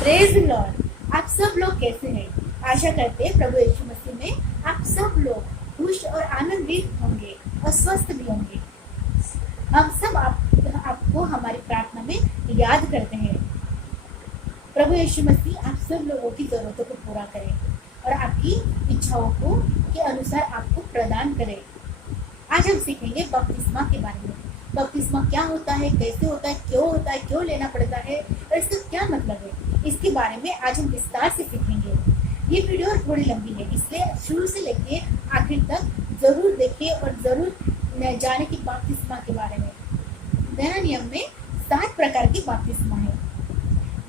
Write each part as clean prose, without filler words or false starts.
Praise Lord. आप सब लोग कैसे हैं? आशा करते हैं प्रभु यीशु मसीह में आप सब लोग खुश और आनंदित होंगे और स्वस्थ भी होंगे। हम सब आपको हमारी प्रार्थना में याद करते हैं। प्रभु यीशु मसीह आप सब लोगों की जरूरतों को पूरा करें और आपकी इच्छाओं को के अनुसार आपको प्रदान करें। आज हम सीखेंगे बपतिस्मा के बारे में। बपतिस्मा क्या होता है, कैसे होता है, क्यों लेना पड़ता है और इसका क्या मतलब है, इसके बारे में आज हम विस्तार से सीखेंगे। ये वीडियो थोड़ी लंबी है, इसलिए शुरू से लेके आखिर तक जरूर देखिए और जरूर जाने की बपतिस्मा के बारे में। नया नियम में 7 प्रकार की बपतिस्मा है।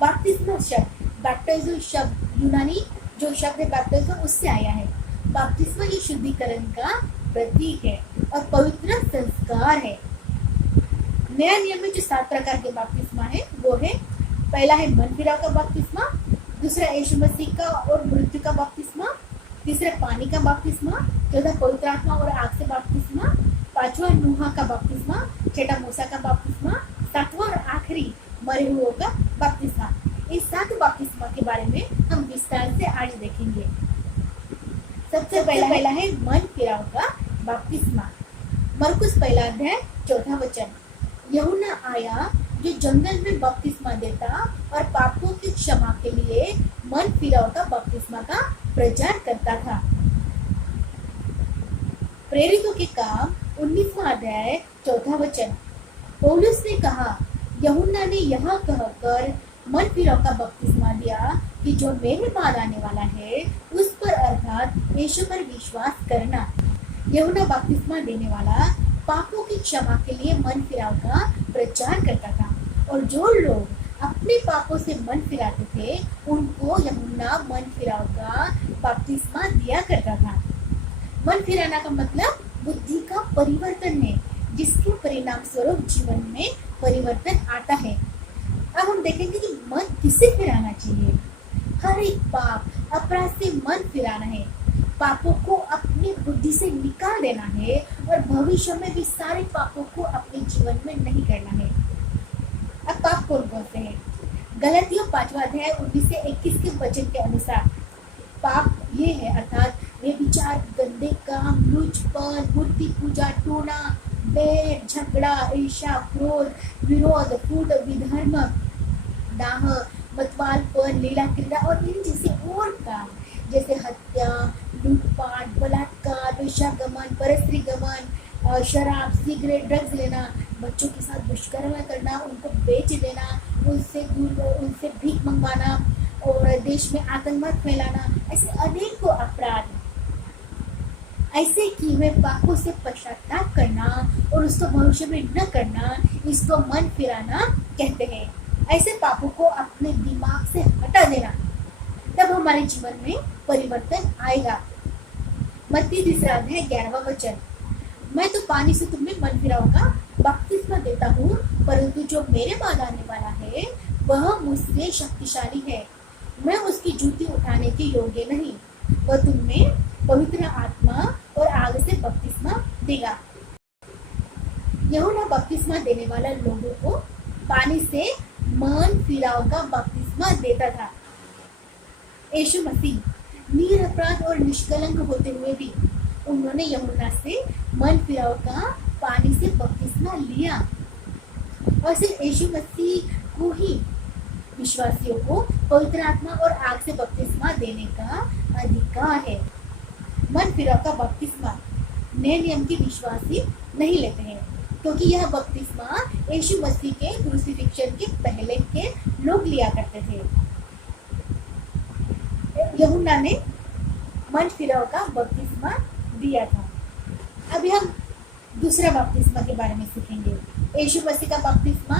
बपतिस्मा शब्द, बैप्टिज्म शब्द यूनानी जो शब्द है बैप्टिज्म उससे आया है। बपतिस्मा ये शुद्धिकरण का प्रतीक है और पवित्र संस्कार है। नया नियम में जो 7 प्रकार के बपतिस्मा है वो है, पहला है मन फिराव का बपतिस्मा, दूसरा यीशु मसीह का और मृत्यु का बपतिस्मा, तीसरा पानी का बपतिस्मा, चौथा पवित्र आत्मा और आग से बपतिस्मा, पांचवा नूहा का बपतिस्मा, छठा मूसा का बपतिस्मा, सातवां और आखिरी मरे हुओं का बपतिस्मा। इस 7 बपतिस्मा के बारे में हम विस्तार से आज देखेंगे। सबसे पहला है मन फिराव का बपतिस्मा। मरकुस 1 अध्याय 4 वचन। यूहन्ना आया जो जंगल में बपतिस्मा देता और पापों की क्षमा के लिए मन फिराव का बपतिस्मा का प्रचार करता था। प्रेरितों के काम 19वां अध्याय 4 वचन। पौलुस ने कहा, यूहन्ना ने यह कहकर मन फिराव का बपतिस्मा दिया कि जो मेरे बाद आने वाला है उस पर अर्थात यीशु पर विश्वास करना। यूहन्ना बपतिस्मा देने वाला पापों की क्षमा के लिए मन फिराव का प्रचार करता था और जो लोग अपने पापों से मन फिराते थे उनको यूहन्ना मन फिराव का बपतिस्मा दिया करता था। मन फिराना का मतलब बुद्धि का परिवर्तन है, जिसके परिणाम स्वरूप जीवन में परिवर्तन आता है। अब हम देखेंगे कि मन किसे फिराना चाहिए। हर एक पाप अपराध से मन फिराना है, पापों को अपनी बुद्धि से निकाल देना है और भविष्य में भी सारे पापों को अपने जीवन में नहीं करना है। अब पाप कौन कौन से हैं? गलतियों 5वां अध्याय 19 से 21 के वचन के अनुसार पाप ये है अर्थात व्यभिचार, गंदे काम, लुचपन, मूर्ति पूजा, टोना, बैर, झगड़ा, ईर्ष्या, क्रोध, विरोध, फूट, विधर्म, दाह, मतवालपन, लीला क्रीड़ा और इन जैसे और काम जैसे हत्या, लूटपाट, बलात्कार, वेश्यागमन, परस्त्री गमन, शराब, सिगरेट, ड्रग्स लेना, बच्चों के साथ दुष्कर्म करना, उनको बेच देना, उनसे भीख मंगवाना और देश में आतंकवाद फैलाना, ऐसे अनेकों अपराध। ऐसे किए हुए पापों से पश्चाताप करना और उसको भविष्य में न करना, इसको मन फिराना कहते हैं। ऐसे पापों को अपने दिमाग से हटा देना, तब हमारे जीवन में परिवर्तन आएगा। मत्ती 3 अध्याय 11वां वचन। मैं तो पानी से तुम्हें मन फिराव का बपतिस्मा देता हूँ, परंतु जो मेरे बाद आने वाला है वह मुझसे शक्तिशाली है, मैं उसकी जूती उठाने के योग्य नहीं। वह तुम्हें पवित्र आत्मा और आग से बपतिस्मा देगा। यूहन्ना बपतिस्मा देने वाला लोगों को पानी से मन फिराव का बपतिस्मा देता था। यीशु मसीह निरपराध और निष्कलंक होते हुए भी उन्होंने यूहन्ना से मन फिराव का पानी से बपतिस्मा लिया और सिर्फ यीशु मसीह को ही विश्वासियों को पवित्र आत्मा और आग से बपतिस्मा देने का अधिकार है। मन फिराव का बपतिस्मा नए नियम के विश्वासी नहीं लेते हैं, क्योंकि यह बपतिस्मा यीशु मसीह के क्रूसिफिक्शन के पहले के लोग लिया करते थे। यूहन्ना ने मन फिराव का बपतिस्मा दिया था। अभी हम दूसरा बपतिस्मा के बारे में सीखेंगे, यीशु मसीह का बपतिस्मा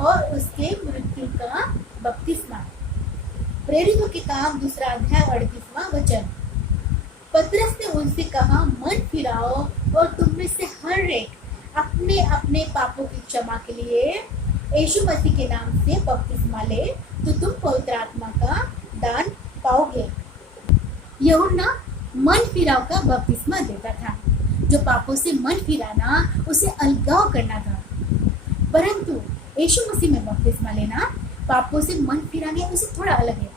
और उसके मृत्यु का बपतिस्मा। प्रेरितों के काम 2 अध्याय 38वां वचन। पतरस ने उनसे कहा, मन फिराओ और तुम में से हर एक अपने अपने पापों की क्षमा के लिए यीशु मसीह के नाम से बपतिस्मा ले, तो तुम पवित्र आत्मा का दान पाओगे। यूहन्ना मन फिराव का बपतिस्मा देता था, जो पापों से मन फिराना, उसे अलगाव करना था। परंतु यीशु मसीह में बपतिस्मा लेना पापों से मन फिराने उससे थोड़ा अलग है।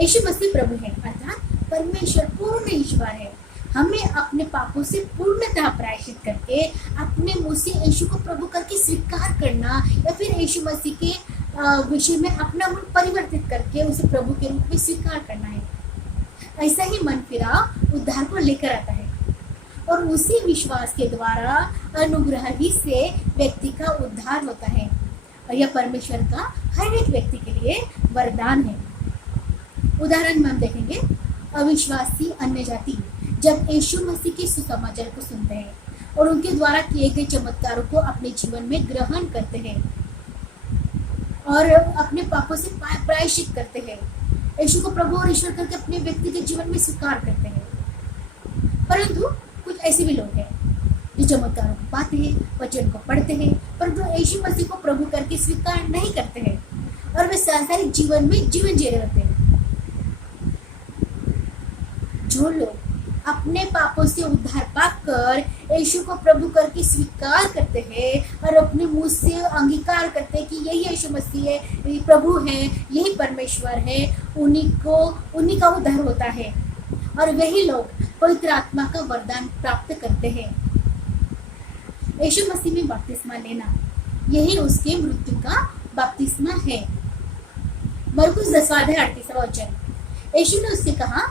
यीशु मसीह प्रभु है, अर्थात परमेश्वर पूर्ण ईश्वर है। हमें अपने पापों से पूर्णतः प्रायश्चित करके अपने मुंह से यीशु को प्रभु करके स्वीकार करना, या फिर यीशु मसीह के विषय में अपना मन परिवर्तित करके उसे प्रभु के रूप में स्वीकार करना है। ऐसा ही मन फिराव उद्धार को लेकर आता है, और उसी विश्वास के द्वारा अनुग्रह ही से व्यक्ति का उद्धार होता है, और यह परमेश्वर का हर एक व्यक्ति के लिए वरदान है। उदाहरण में हम देखेंगे, अविश्वासी अन्य जाति जब यीशु मसीह के सुसमाचार को सुनते हैं और उनके द्वारा किए गए चमत्कारों को अपने जीवन में ग्रहण करते हैं और अपने पापों से प्रायश्चित करते हैं, यीशु को प्रभु और ईश्वर करके अपने व्यक्ति के जीवन में स्वीकार करते हैं। परंतु कुछ ऐसे भी लोग हैं जो चमत्कारों को पाते हैं, वचन को पढ़ते हैं, परंतु यीशु मसीह को प्रभु करके स्वीकार नहीं करते हैं और वे सांसारिक जीवन में जीवन जी रहे होते हैं। जो लोग अपने पापों से उद्धार पाकर यीशु को प्रभु करके स्वीकार करते हैं और अपने मुंह से अंगीकार करते हैं कि यही यीशु मसीह है, यही प्रभु है, यही परमेश्वर है, उन्हीं का उद्धार होता है और वही लोग पवित्र आत्मा का वरदान प्राप्त करते हैं। यीशु मसीह में बपतिस्मा लेना, यही उसके मृत्यु का बपतिस्मा है। मरकुस 10:38 यीशु ने उससे कहा,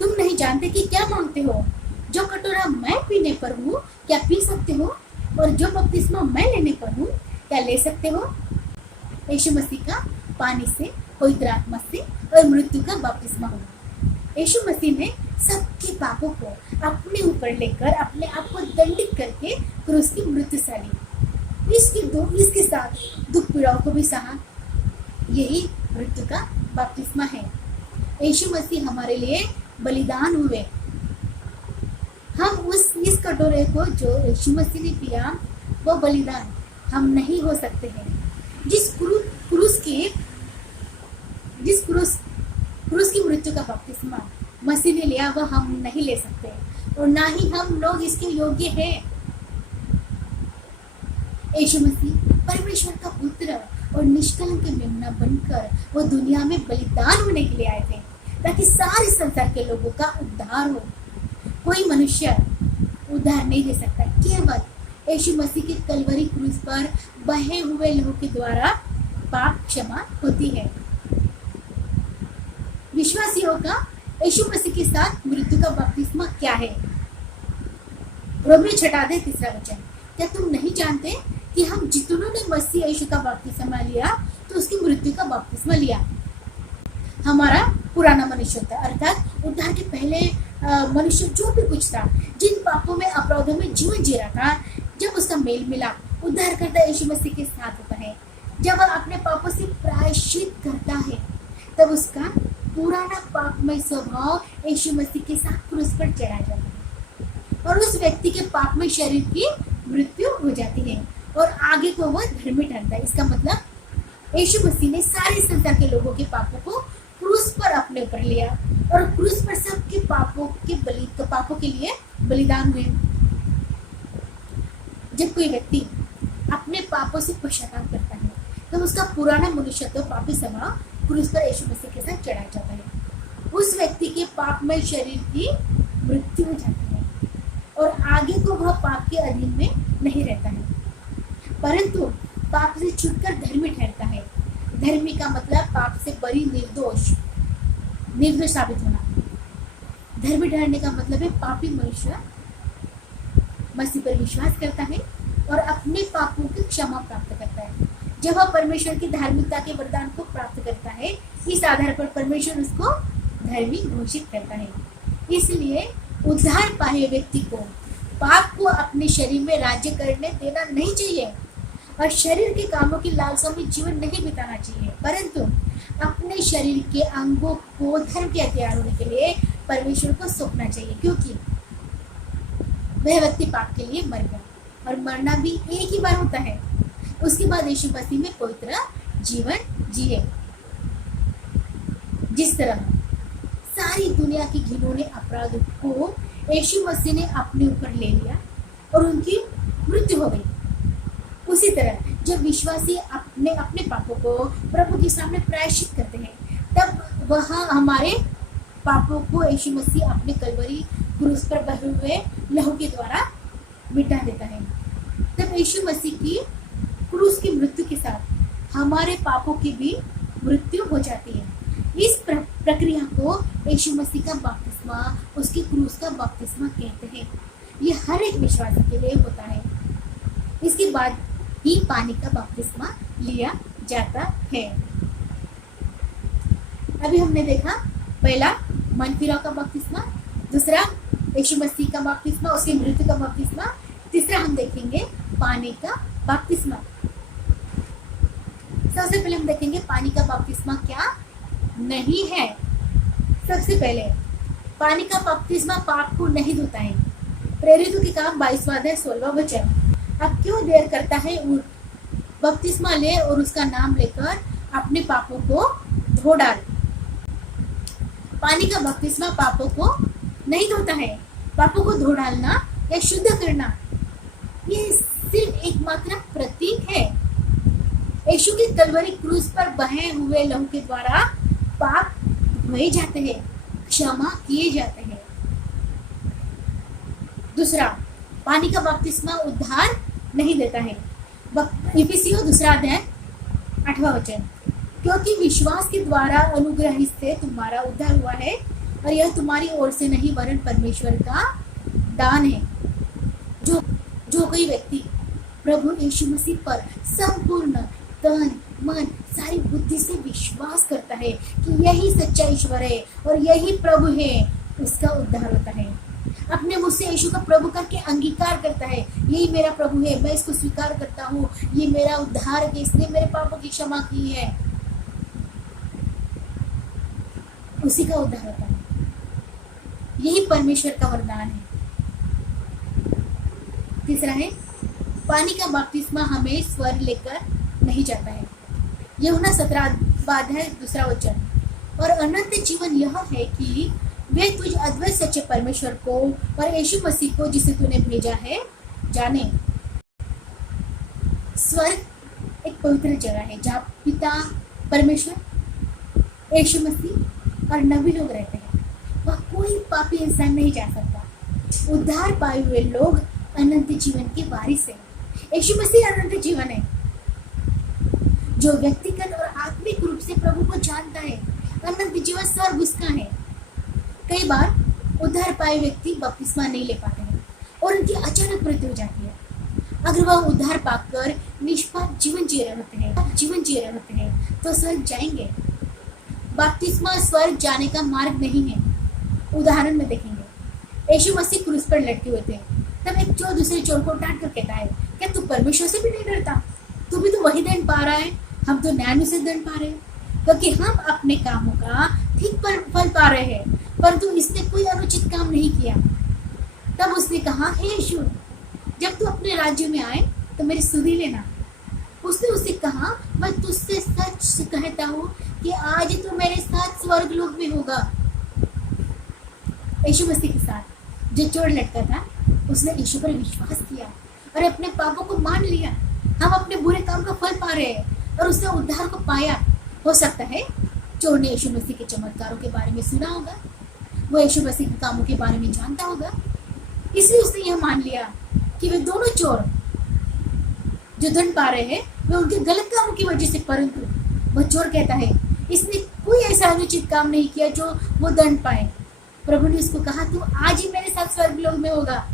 तुम नहीं जानते कि क्या मांगते हो? जो कटोरा मैं पीने पर हूँ क्या पी सकते हो, और जो बपतिस्मा मैं लेने पर हूँ क्या ले सकते हो? यीशु मसीह का पानी से, पवित्र आत्मा से और मृत्यु का बपतिस्मा हुआ। यीशु मसीह ने सबके पापों को अपने ऊपर लेकर अपने आप को दंडित करके क्रूस की मृत्यु सही, इसके साथ दुख पीड़ाओं को भी सहा। यही मृत्यु का बपतिस्मा है। यीशु मसीह हमारे लिए बलिदान हुए। हम इस कटोरे को जो यीशु मसीह ने पिया, वो बलिदान हम नहीं हो सकते हैं। जिस क्रूस की मृत्यु का बपतिस्मा मसीह ने लिया, वह हम नहीं ले सकते और ना ही हम लोग इसके योग्य हैं। यीशु मसीह परमेश्वर का पुत्र और निष्कलंक मेमना बनकर वो दुनिया में बलिदान होने के लिए आए थे, ताकि सारे संसार के लोगों का उद्धार हो। कोई मनुष्य उद्धार नहीं दे सकता, केवल यीशु मसीह के कलवरी क्रूस पर बहे हुए लहू के द्वारा पाप क्षमा होती है। विश्वासियों का यीशु मसीह के साथ मृत्यु का बपतिस्मा क्या है? रोमियो 6:3 क्या तुम नहीं जानते कि हम जितनों ने मसीह यीशु का बपतिस्मा लिया तो उसकी मृत्यु का बपतिस्मा लिया? हमारा पुराना मनुष्य था, अर्थात उद्धार के पहले मनुष्य जो भी कुछ था, जिन पापों में अपराधों में जीवन जी रहा था, जब उसका मेल मिलाप उद्धारकर्ता यीशु मसीह के साथ होता है, जब वह अपने पापों से प्रायश्चित करता है, तब उसका पुराना पापमय स्वभाव यीशु मसीह के साथ क्रूस पर चढ़ा जाता है और उस व्यक्ति के पापमय शरीर की मृत्यु हो जाती है और आगे को वह धर्मी ठहरता है। इसका मतलब यीशु मसीह ने सारे संसार के लोगों के पापों को क्रूस पर अपने ऊपर लिया और क्रूस पर सबके पापों के लिए बलिदान हुए। जब कोई व्यक्ति अपने पापों से पश्चाताप करता है, तो उसका पुराना मनुष्यत्व पापी स्वभाव क्रूस पर यीशु मसीह के साथ चढ़ाया जाता है। उस व्यक्ति के पापमय शरीर की मृत्यु हो जाती है और आगे को वह पाप के अधीन में नहीं रहता है, परंतु पाप से छूटकर धर्मी ठहरता है। धर्मी का मतलब पाप से बरी निर्दोष साबित होना। धर्मी ठहरने का मतलब है पापी मनुष्य मसीह पर विश्वास करता है और अपने पापों की क्षमा प्राप्त करता है। जब वह परमेश्वर की धार्मिकता के वरदान को प्राप्त करता है, इस आधार पर परमेश्वर उसको धर्मी घोषित करता है। इसलिए उद्धार पाए व्यक्ति को पाप को अपने शरीर में राज्य करने देना नहीं चाहिए और शरीर के कामों की लालसा में जीवन नहीं बिताना चाहिए, परंतु अपने शरीर के अंगों को धर्म के हथियार होने के लिए परमेश्वर को सौंपना चाहिए, क्योंकि वह व्यक्ति पाप के लिए मर गया और मरना भी एक ही बार होता है। उसके बाद यीशु मसीह में पवित्र जीवन जिए। जिस तरह सारी दुनिया की घिनौने अपराधों को यीशु मसीह ने अपने ऊपर ले लिया और उनकी मृत्यु हो गई, उसी तरह जब विश्वासी अपने अपने पापों को प्रभु के सामने प्रायश्चित करते हैं, तब वह हमारे पापों को यीशु मसीह अपने कलवरी क्रूस पर बहे हुए लहू के द्वारा मिटा देता है। तब यीशु मसीह की क्रूस की मृत्यु के साथ हमारे पापों की भी मृत्यु हो जाती है। इस प्रक्रिया को यीशु मसीह का बपतिस्मा, उसकी क्रूस का बपतिस्मा कहते हैं। ये हर एक विश्वासी के लिए होता है। इसके बाद ही पानी का बपतिस्मा लिया जाता है। अभी हमने देखा पहला मन फिराव का बपतिस्मा, दूसरा यीशु मसीह का बपतिस्मा, उसकी मृत्यु का बपतिस्मा, तीसरा हम देखेंगे पानी का बपतिस्मा। सबसे पहले हम देखेंगे पानी का बपतिस्मा क्या नहीं है। सबसे पहले पानी का बपतिस्मा पाप को नहीं धोता है। प्रेरितों के काम 22वां अध्याय 16वां वचन। अब क्यों देर करता है, बपतिस्मा ले और उसका नाम लेकर अपने पापों को धो डाल। पानी का बपतिस्मा पापों को नहीं धोता है। पापों को धो डालना या शुद्ध करना, ये सिर्फ एकमात्र प्रतीक है। यीशु के कलवरी क्रूस पर बहे हुए लहू के द्वारा पाप धोए जाते हैं, क्षमा किए जाते हैं। दूसरा, पानी का बपतिस्मा उद्धार नहीं देता है। इफिसियों 2 अध्याय 8वां वचन। क्योंकि विश्वास के द्वारा अनुग्रह से तुम्हारा उद्धार हुआ है, और यह तुम्हारी ओर से नहीं वरन परमेश्वर का दान है। जो कोई व्यक्ति प्रभु यीशु मसीह पर संपूर्ण तन मन सारी बुद्धि से विश्वास करता है कि यही सच्चा ईश्वर है और यही प्रभु है, उसका उद्धार होता है। अपने मुझ से यीशु का प्रभु करके अंगीकार करता है, यही मेरा प्रभु है, मैं इसको स्वीकार करता हूँ, ये मेरा उद्धार है, इसने मेरे पापों की क्षमा की है, उसी का उद्धार होता है। यही परमेश्वर का वरदान है। तीसरा है, पानी का बपतिस्मा हमें स्वर्ग लेकर नहीं जाता है। यूहन्ना 17वां अध्याय 2 वचन। और अनंत जीवन यह है कि वे तुझ अद्वैत सच्चे परमेश्वर को और यीशु मसीह को जिसे तूने भेजा है जाने। स्वर्ग एक पवित्र जगह है जहाँ पिता परमेश्वर, यीशु मसीह और नबी लोग रहते हैं। वह कोई पापी इंसान नहीं जा सकता। उद्धार पाए हुए लोग अनंत जीवन के वारिस हैं। यीशु मसीह अनंत जीवन है। जो व्यक्तिगत और आत्मिक रूप से प्रभु को जानता है, अनंत जीवन स्वर्ग उसका है। कई बार उद्धार पाए व्यक्ति बपतिस्मा नहीं ले पाते हैं और उनकी अचानक मृत्यु हो जाती है। अगर वह उद्धार पाकर निष्पाप जीवन जी रहे होते हैं तो स्वर्ग जाएंगे। बपतिस्मा स्वर्ग जाने का मार्ग नहीं है। उदाहरण में देखेंगे, यीशु मसीह क्रूस पर लटके हुए थे। तब एक चोर दूसरे चोर को डांट कर कहता है, क्या तू परमेश्वर से भी नहीं डरता? तू भी तो वही दंड पा रहा है, हम तो न्याय से दंड पा रहे हैं, क्योंकि हम अपने कामों का ठीक फल पा रहे हैं, परंतु इसने कोई अनुचित काम नहीं किया। तब उसने कहा, हे यीशु, जब तू अपने राज्य में आए तो मेरी सुधि लेना। उसने उससे कहा, मैं तुझसे सच कहता हूँ कि आज तू मेरे साथ स्वर्ग लोक में होगा। यीशु मसीह के साथ जो चोर लटका था, उसने यीशु पर विश्वास किया और अपने पापों को मान लिया। हम अपने बुरे काम का फल पा रहे हैं और उसने उद्धार को पाया। हो सकता है चोर ने यीशु मसीह के चमत्कारों के बारे में सुना होगा, वो यीशु मसीह के कामों के बारे में जानता होगा, इसलिए उसने यह मान लिया कि वे दोनों चोर जो दंड पा रहे हैं वे उनके गलत कामों की वजह से, परंतु वह चोर कहता है इसने कोई ऐसा अनुचित काम नहीं किया जो वो दंड पाए। प्रभु ने उसको कहा, तू आज ही मेरे साथ स्वर्ग लोक में होगा।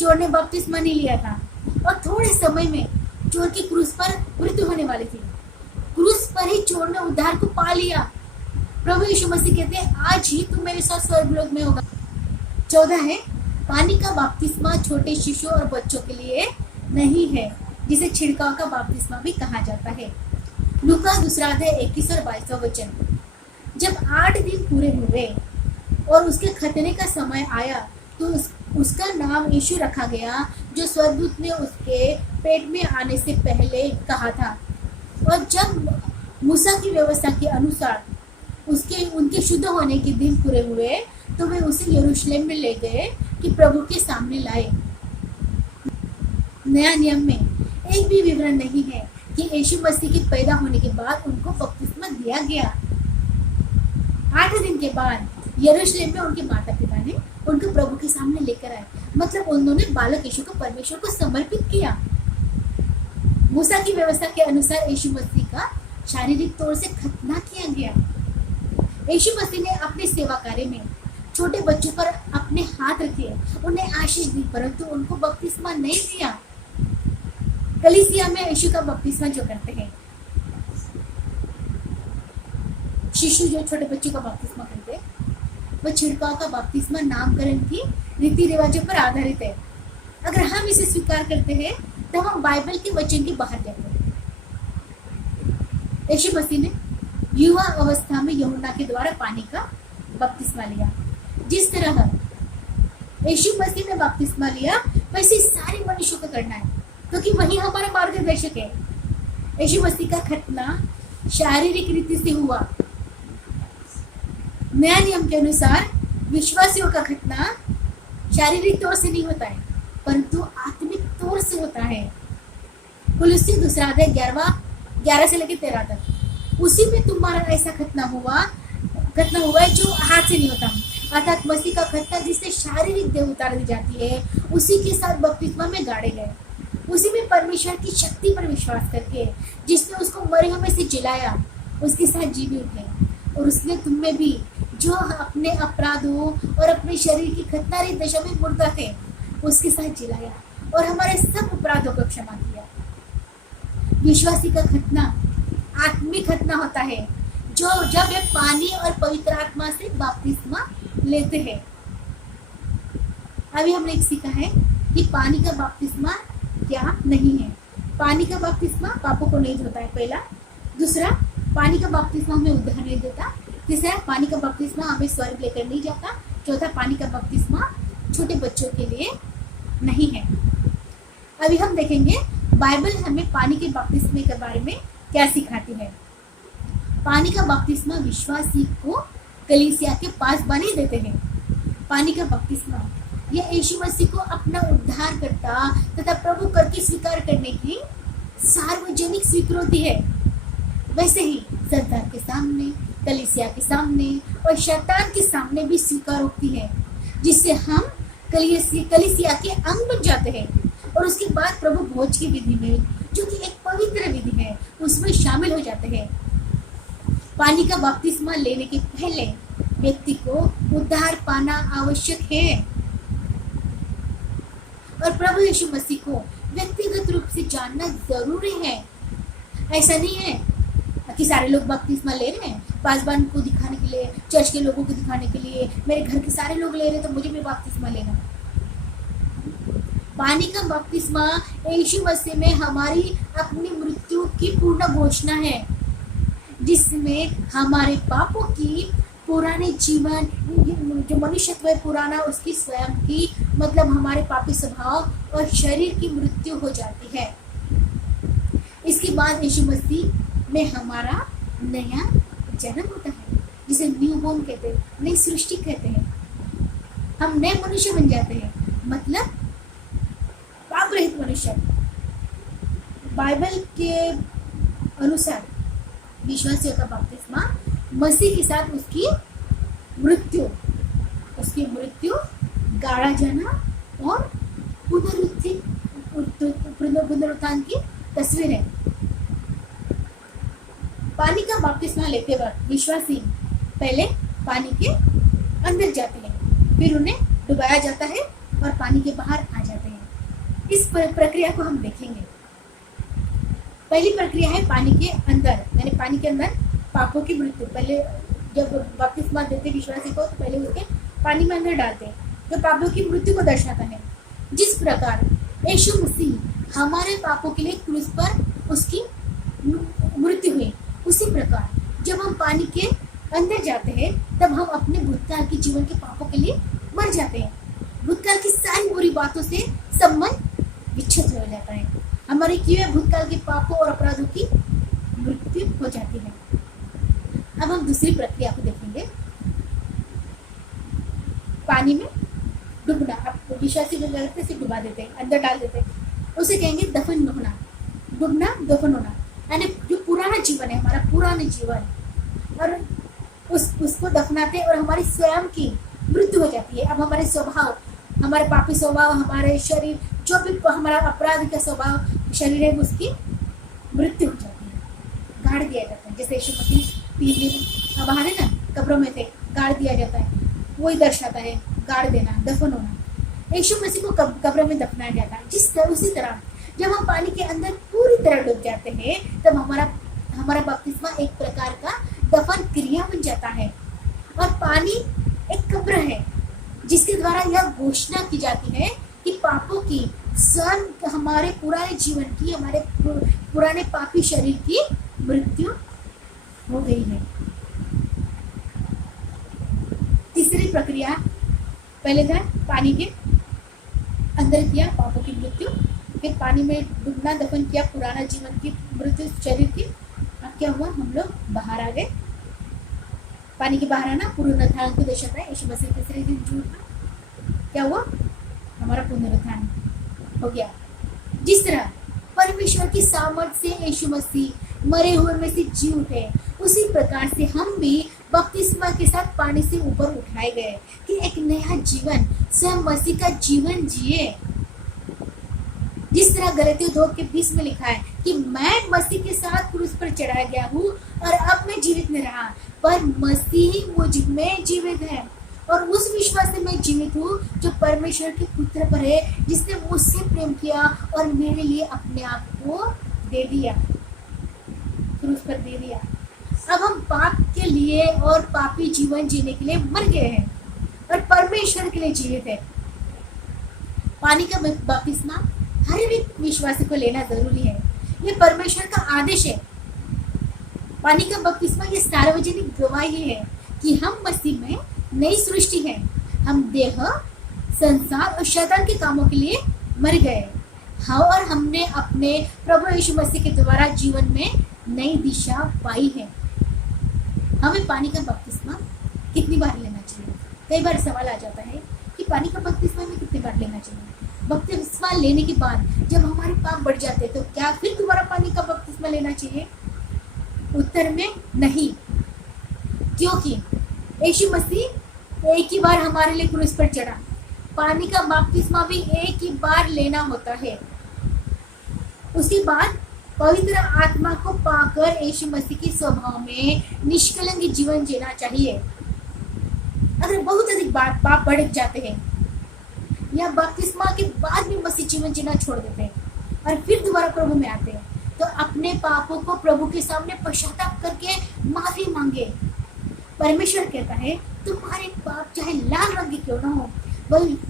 चोर ने बपतिस्मा नहीं लिया था और थोड़े समय में चोर की क्रूस पर मृत्यु होने वाली थी। क्रूस पर ही चोर ने उद्धार को पा लिया। प्रभु यीशु मसीह कहते हैं, आज ही तू मेरे साथ स्वर्ग लोक में होगा। 14 है, पानी का बपतिस्मा छोटे शिशुओं और बच्चों के लिए नहीं है, जिसे छिड़काव का बपतिस्मा भी कहा जाता है। लूका 2 अध्याय 21 और 22 वचन। जब 8 दिन पूरे हुए और उसके खतने का समय आया तो उसका नाम यीशु रखा गया, जो स्वर्गदूत ने उसके पेट में आने से पहले कहा था। और जब मूसा की व्यवस्था के अनुसार उनके शुद्ध होने के दिन पूरे हुए तो वे उसे यरूशलेम में ले गए कि प्रभु के सामने लाए। नया नियम में एक भी विवरण नहीं है कि यीशु मसीह के पैदा होने के बाद उनको बपतिस्मा दिया गया। 8 दिन के बाद यरूशलेम में उनके माता पिता ने उनको प्रभु के सामने लेकर आए, मतलब उन्होंने बालक यीशु को परमेश्वर को समर्पित किया। मूसा की व्यवस्था के अनुसार यीशु मसीह का शारीरिक तौर से खतना किया गया। यीशु मसीह ने अपने सेवा कार्य में छोटे बच्चों पर अपने हाथ रखे, उन्हें आशीष दी, परंतु उनको बपतिस्मा नहीं दिया। कलीसिया में यीशु का बपतिस्मा जो करते हैं, शिशु जो छोटे बच्चों का बपतिस्मा करते हैं, वह छिड़काव का बपतिस्मा नामकरण की रीति रिवाजों पर आधारित है। अगर हम इसे स्वीकार करते हैं तो हम बाइबल के वचन के बाहर जाते हैं। यीशु मसीह ने युवा अवस्था में यूहन्ना के द्वारा पानी का बपतिस्मा लिया। जिस तरह यीशु मसीह ने बपतिस्मा लिया, वैसे सारे मनुष्यों को करना है, क्योंकि वही हमारा मार्गदर्शक है। यीशु मसीह का खतना शारीरिक रीति से हुआ। नया नियम के अनुसार विश्वासियों का खतना शारीरिक तौर से नहीं होता है, परंतु आत्मिक तौर से होता है। कुलुस्सी 2 अध्याय 11 से लेकर 13 तक, उसी में तुम्हारा ऐसा खतना हुआ है जो हाथ से नहीं होता, अर्थात मसीह का खतना जिससे शारीरिक देह उतार दी जाती है, उसी के साथ बपतिस्मा में गाड़े गए। उसी में परमेश्वर की शक्ति पर विश्वास करके, जिसने उसको मरे हुए से जिलाया, उसके साथ जी भी उठे, और उसने तुम में भी जो अपने अपराधों और अपने शरीर की खतनारी दशा में मुर्दा थे, उसके साथ जिलाया और हमारे सब अपराधों को क्षमा किया। विश्वासी का खतना आत्मिक खतना होता है, जो जब वे पानी और पवित्र आत्मा से बपतिस्मा लेते हैं। अभी हमने एक सीखा है कि पानी का बपतिस्मा क्या नहीं है। पानी का बपतिस्मा पापों को नहीं धोता है, पहला। दूसरा, पानी का बपतिस्मा हमें उद्धार नहीं देता। तीसरा, पानी का बपतिस्मा हमें स्वर्ग लेकर नहीं जाता। चौथा, पानी का बपतिस्मा छोटे बच्चों के लिए नहीं है। अभी हम देखेंगे बाइबल हमें पानी के बपतिस्मे के बारे में क्या सिखाती है। पानी का बपतिस्मा विश्वासी को कलीसिया के पास बने देते हैं। पानी का बपतिस्मा यह यीशु मसीह को अपना उद्धारकर्ता तथा प्रभु करके स्वीकार करने की सार्वजनिक स्वीकृति है। वैसे ही संसार के सामने, कलीसिया के सामने और शैतान के सामने भी स्वीकारोक्ति है, जिससे हम कलीसिया के अंग बन जाते हैं और उसके बाद प्रभु भोज की विधि में, जो कि एक पवित्र विधि है, उसमें शामिल हो जाते हैं। पानी का बपतिस्मा लेने के पहले व्यक्ति को उद्धार पाना आवश्यक है और प्रभु यीशु मसीह को व्यक्तिगत रूप से जानना जरूरी है। ऐसा नहीं है कि सारे लोग बपतिस्मा ले रहे हैं, पासवान को दिखाने के लिए, चर्च के लोगों को दिखाने के लिए, मेरे घर के सारे लोग ले रहे हैं तो मुझे भी बपतिस्मा लेना। पानी का बपतिस्मा यीशु मसीह में हमारी अपनी मृत्यु की पूर्ण घोषणा है, जिसमें हमारे पापों की पुराने जीवन, जो मनुष्यत्व है पुराना, उसकी स्वयं की, मतलब हमारे पापी स्वभाव और शरीर की मृत्यु हो जाती है। इसके बाद यीशु मसीह में हमारा नया जन्म होता है, जिसे न्यू बॉर्न कहते हैं, नई सृष्टि कहते हैं। हम नए मनुष्य बन जाते हैं, मतलब पाप रहित मनुष्य। बाइबल के अनुसार विश्वासियों का बपतिस्मा मसीह के साथ उसकी मृत्यु, गाड़ा जाना और पुनरुत्थान की तस्वीर है। पानी का बपतिस्मा लेते वक्त विश्वासी पहले पानी के अंदर जाते हैं, फिर उन्हें डुबाया जाता है और पानी के बाहर आ जाते हैं। इस प्रक्रिया को हम देखेंगे। पहली प्रक्रिया है पानी के अंदर, यानी पानी के अंदर पापों की मृत्यु। पहले जब बपतिस्मा देते विश्वासी को, तो पहले उसके पानी में अंदर डालते हैं, जो पापों की मृत्यु को दर्शाता है। जिस प्रकार यीशु मसीह हमारे पापों के लिए क्रूस पर उसकी मृत्यु हुई, उसी प्रकार जब हम पानी के अंदर जाते हैं, तब हम अपने भूतकाल के जीवन के पापों के लिए मर जाते हैं। भूतकाल की सारी बुरी बातों से संबंध विच्छेद हो जाता है। हमारे किए हुए भूतकाल के पापों और अपराधों की मृत्यु हो जाती है। अब हम दूसरी प्रक्रिया को देखेंगे। पानी में डूबना। अब विश्वासी जो करते हैं, डुबा देते हैं, अंदर डाल देते हैं, उसे कहेंगे दफन होना। डूबना, दफन होना, यानी जो पुराना जीवन है, हमारा पुराना जीवन, और उसको दफनाते और हमारी स्वयं की मृत्यु हो जाती है। अब हमारे स्वभाव, हमारे पापी स्वभाव, हमारे शरीर, जो भी हमारा अपराध का स्वभाव शरीर है, उसकी मृत्यु हो जाती है, गाड़ दिया जाता है। जैसे यीशु मसीह 3 दिन बाहर है ना, कब्रों में थे, गाड़ दिया जाता है, वही दर्शाता है गाड़ देना, दफन होना। यीशु मसीह को कब्र में दफनाया जाता है। उसी तरह जब हम पानी के अंदर पूरी तरह डूब जाते हैं, तब हमारा बपतिस्मा एक प्रकार का दफन क्रिया बन जाता है। और पानी एक कब्र है जिसके द्वारा यह घोषणा की जाती है कि पापों की, हमारे पुराने जीवन की, हमारे पुराने पापी शरीर की मृत्यु हो गई है। तीसरी प्रक्रिया, पहले था पानी के अंदर किया पापों की मृत्यु, फिर पानी में डूबना, दफन किया पुराना जीवन की मृत्यु शरीर की। अब क्या हुआ, हम लोग बाहर आ गए। पानी के बाहर आना पुनरुत्थान को दर्शाता है। यीशु मसीह तीसरे दिन जी उठा, क्या हुआ, हमारा पुनरुत्थान हो गया। जिस तरह परमेश्वर की सामर्थ्य से यीशु मसीह मरे हुए में से जी उठे, उसी प्रकार से हम भी बपतिस्मा के साथ पानी से ऊपर उठाए गए कि एक नया जीवन, स्वयं मसीह का जीवन जिए। जिस तरह गलतियों 2:20 में लिखा है कि मैं मसीह के साथ क्रूस पर चढ़ाया गया हूँ और अब मैं जीवित नहीं रहा, पर मसीह मुझ में जीवित है, और उस विश्वास से मैं जीवित हूँ जो परमेश्वर के पुत्र पर है, जिसने मुझसे प्रेम किया और मेरे लिए अपने आप को दे दिया, क्रूस पर दे दिया। अब हम पाप के लिए और पापी जीवन जीने के लिए मर गए हैं और परमेश्वर के लिए जीवित है। पानी का बपतिस्मा हर एक विश्वासी को लेना जरूरी है। ये परमेश्वर का आदेश है। पानी का बपतिस्मा ये सार्वजनिक गवाही है कि हम मसीह में नई सृष्टि है। हम देह, संसार और शैतान के कामों के लिए मर गए। हाँ, और हमने अपने प्रभु यीशु मसीह के द्वारा जीवन में नई दिशा पाई है। हमें पानी का बपतिस्मा कितनी बार लेना चाहिए? कई बार सवाल आ जाता है कि पानी का बपतिस्मा में कितनी बार लेना चाहिए। बपतिस्मा लेने के बाद जब हमारे पाप बढ़ जाते हैं तो क्या फिर दोबारा पानी का बपतिस्मा लेना चाहिए? उत्तर में नहीं, क्योंकि यीशु मसीह एक ही बार हमारे लिए क्रूस पर चढ़ा। पानी का बपतिस्मा भी एक ही बार लेना होता है। उसके बाद पवित्र आत्मा को पाकर यीशु मसीह के स्वभाव में निष्कलंक जीवन जीना चाहिए। अगर बहुत अधिक बार पाप बढ़ जाते हैं या बपतिस्मा के बाद भी मसीह जीवन जीना छोड़ देते हैं और फिर दोबारा प्रभु में आते हैं, तो अपने पापों को प्रभु के सामने पश्चाताप करके माफी मांगे। परमेश्वर कहता है तुम्हारे पाप चाहे लाल रंग के क्यों ना हो,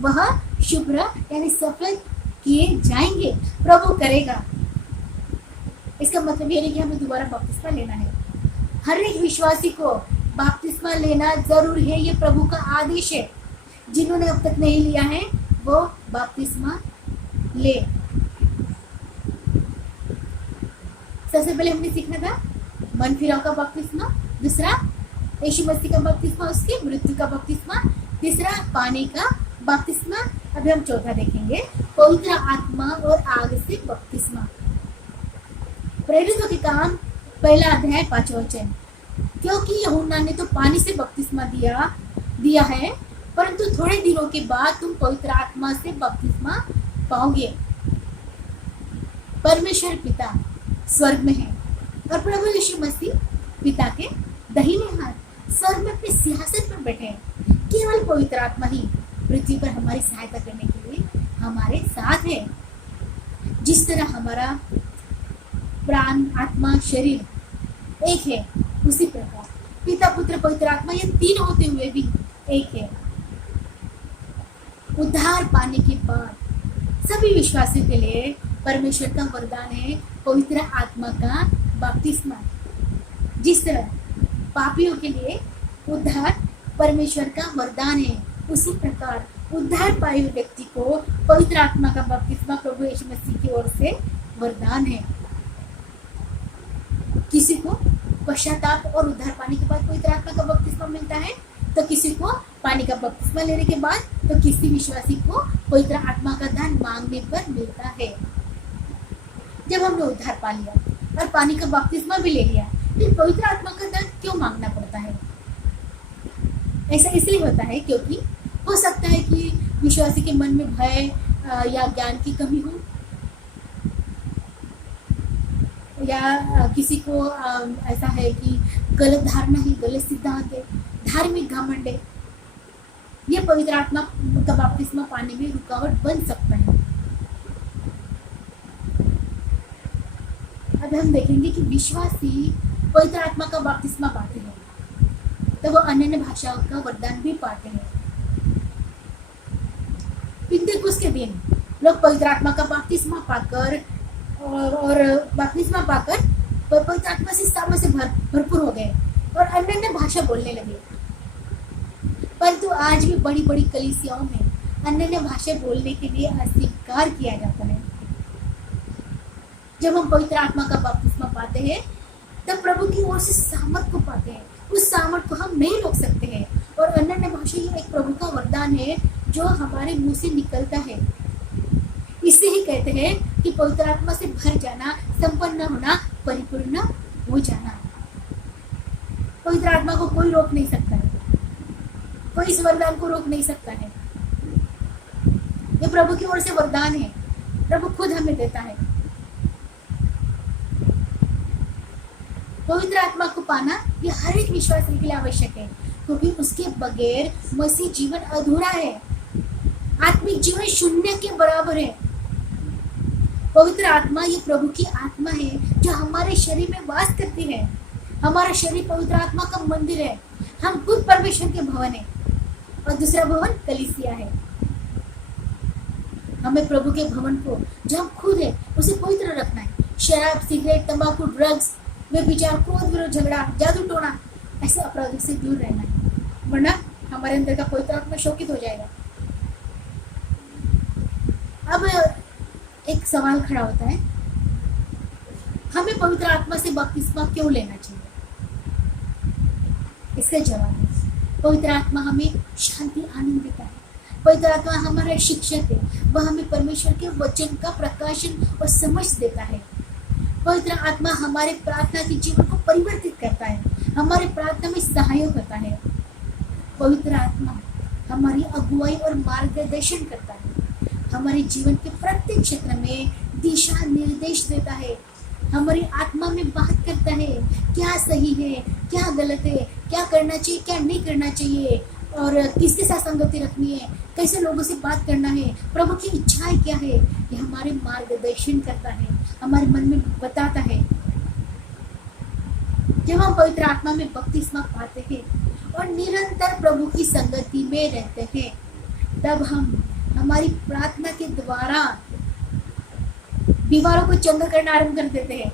वह शुभ्र यानी सफेद किए जाएंगे, प्रभु करेगा। इसका मतलब ये नहीं कि हमें दोबारा बपतिस्मा लेना है। हर एक विश्वासी को बपतिस्मा लेना जरूर है, ये प्रभु का आदेश है। जिन्होंने अब तक नहीं लिया है वो बपतिस्मा ले। सबसे पहले हमने सीखना था मन फिराव का बपतिस्मा, दूसरा यीशु मसीह का बपतिस्मा, उसकी मृत्यु का बपतिस्मा, तीसरा पानी का बपतिस्मा। अभी हम चौथा देखेंगे, पवित्र आत्मा और आग से बपतिस्मा। प्रेरितों के काम 1 अध्याय 5 वचन। क्योंकि यूहन्ना ने तो पानी से बपतिस्मा दिया है, परंतु थोड़े दिनों के बाद तुम पवित्र आत्मा से बपतिस्मा पाओगे। परमेश्वर पिता स्वर्ग में है और प्रभु यीशु मसीह पिता के दाहिने हाथ स्वर्ग में अपने सिंहासन पर बैठे हैं। केवल पवित्र आत्मा ही पृथ्वी पर हमारी सहायता करने के लिए हमारे साथ है। जिस तरह हमारा प्राण, आत्मा, शरीर एक है, उसी प्रकार पिता, पुत्र, पवित्र आत्मा ये तीन होते हुए भी एक है। उद्धार पाने के बाद सभी विश्वासियों के लिए परमेश्वर का वरदान है पवित्र आत्मा का बपतिस्मा। जिस तरह पापियों के लिए उद्धार परमेश्वर का वरदान है, उसी प्रकार उद्धार पाए हुए व्यक्ति को पवित्र आत्मा का बपतिस्मा प्रभु यीशु मसीह की ओर से वरदान है। किसी को पश्चाताप और उद्धार पाने के बाद पवित्र आत्मा का बपतिस्मा मिलता है, तो किसी को पानी का बपतिस्मा लेने के बाद, तो किसी विश्वासी को पवित्र आत्मा का दान मांगने पर मिलता है। जब हमने उद्धार पा लिया और पानी का बपतिस्मा भी ले लिया, फिर पवित्र आत्मा का दान क्यों मांगना पड़ता है? ऐसा इसलिए होता है क्योंकि हो सकता है कि विश्वासी के मन में भय या ज्ञान की कमी हो, या किसी को ऐसा है कि गलत धारणा है, गलत सिद्धांत है, धार्मिक घमंड है। ये पवित्र आत्मा का बपतिस्मा पाने में रुकावट बन सकता है। अब हम देखेंगे कि विश्वासी पवित्र आत्मा का बपतिस्मा पाते हैं तो वो अन्य भाषाओं का वरदान भी पाते हैं। पिंतेकुस्त के दिन लोग पवित्र आत्मा का बपतिस्मा पाकर और बपतिस्मा पाकर पवित्र आत्मा से सामर्थ्य से भरपूर हो गए और अन्य भाषा बोलने लगे। परंतु आज भी बड़ी बड़ी कलीसियाओं में अन्य भाषा बोलने के लिए अस्वीकार किया जाता है। जब हम पवित्र आत्मा का बपतिस्मा पाते हैं तब प्रभु की ओर से सामर्थ को पाते हैं। उस सामर्थ को हम नहीं रोक सकते हैं और अन्य भाषा ये एक प्रभु का वरदान है जो हमारे मुंह से निकलता है। इससे ही कहते हैं कि पवित्र आत्मा से भर जाना, संपन्न होना, परिपूर्ण हो जाना। पवित्र आत्मा को कोई रोक नहीं सकता है, कोई इस वरदान को रोक नहीं सकता है। ये प्रभु की ओर से वरदान है, प्रभु खुद हमें देता है। पवित्र आत्मा को पाना ये हर एक विश्वासी के लिए आवश्यक है, क्योंकि उसके बगैर मसीह जीवन अधूरा है, आत्मिक जीवन शून्य के बराबर है। पवित्र आत्मा ये प्रभु की आत्मा है जो हमारे शरीर में वास करती है। हमारा शरीर पवित्र आत्मा का मंदिर है। हम खुद परमेश्वर के भवन है और दूसरा भवन कलीसिया है। हमें प्रभु के भवन को जो हम खुद है उसे पवित्र रखना है। शराब, सिगरेट, तंबाकू, ड्रग्स, व्यभिचार, क्रोध, विरोध, झगड़ा, जादू टोना, ऐसे अपराधों से दूर रहना है, वरना हमारे अंदर का पवित्र आत्मा शोकित हो जाएगा। अब एक सवाल खड़ा होता है, हमें पवित्र आत्मा से बपतिस्मा क्यों लेना चाहिए? इसका जवाब है, पवित्र आत्मा हमें शांति, आनंद देता है। पवित्र आत्मा हमारा शिक्षक है, वह हमें परमेश्वर के वचन का प्रकाशन और समझ देता है। पवित्र आत्मा हमारे प्रार्थना के जीवन को परिवर्तित करता है, हमारे प्रार्थना में सहायक होता है। पवित्र आत्मा हमारी अगुवाई और मार्गदर्शन करता है, हमारे जीवन के प्रत्येक क्षेत्र में दिशा निर्देश देता है, हमारी आत्मा में बात करता है, क्या सही है, क्या गलत है, क्या करना चाहिए, क्या नहीं करना चाहिए, और किसके साथ संगति रखनी है, कैसे लोगों से बात करना है, प्रभु की इच्छाएं क्या है, ये हमारे मार्गदर्शन करता है, हमारे मन में बताता है। जब हम पवित्र आत्मा में बपतिस्मा पाते हैं और निरंतर प्रभु की संगति में रहते हैं, तब हम हमारी प्रार्थना के द्वारा दीवारों को चंगा करना आरंभ कर देते हैं।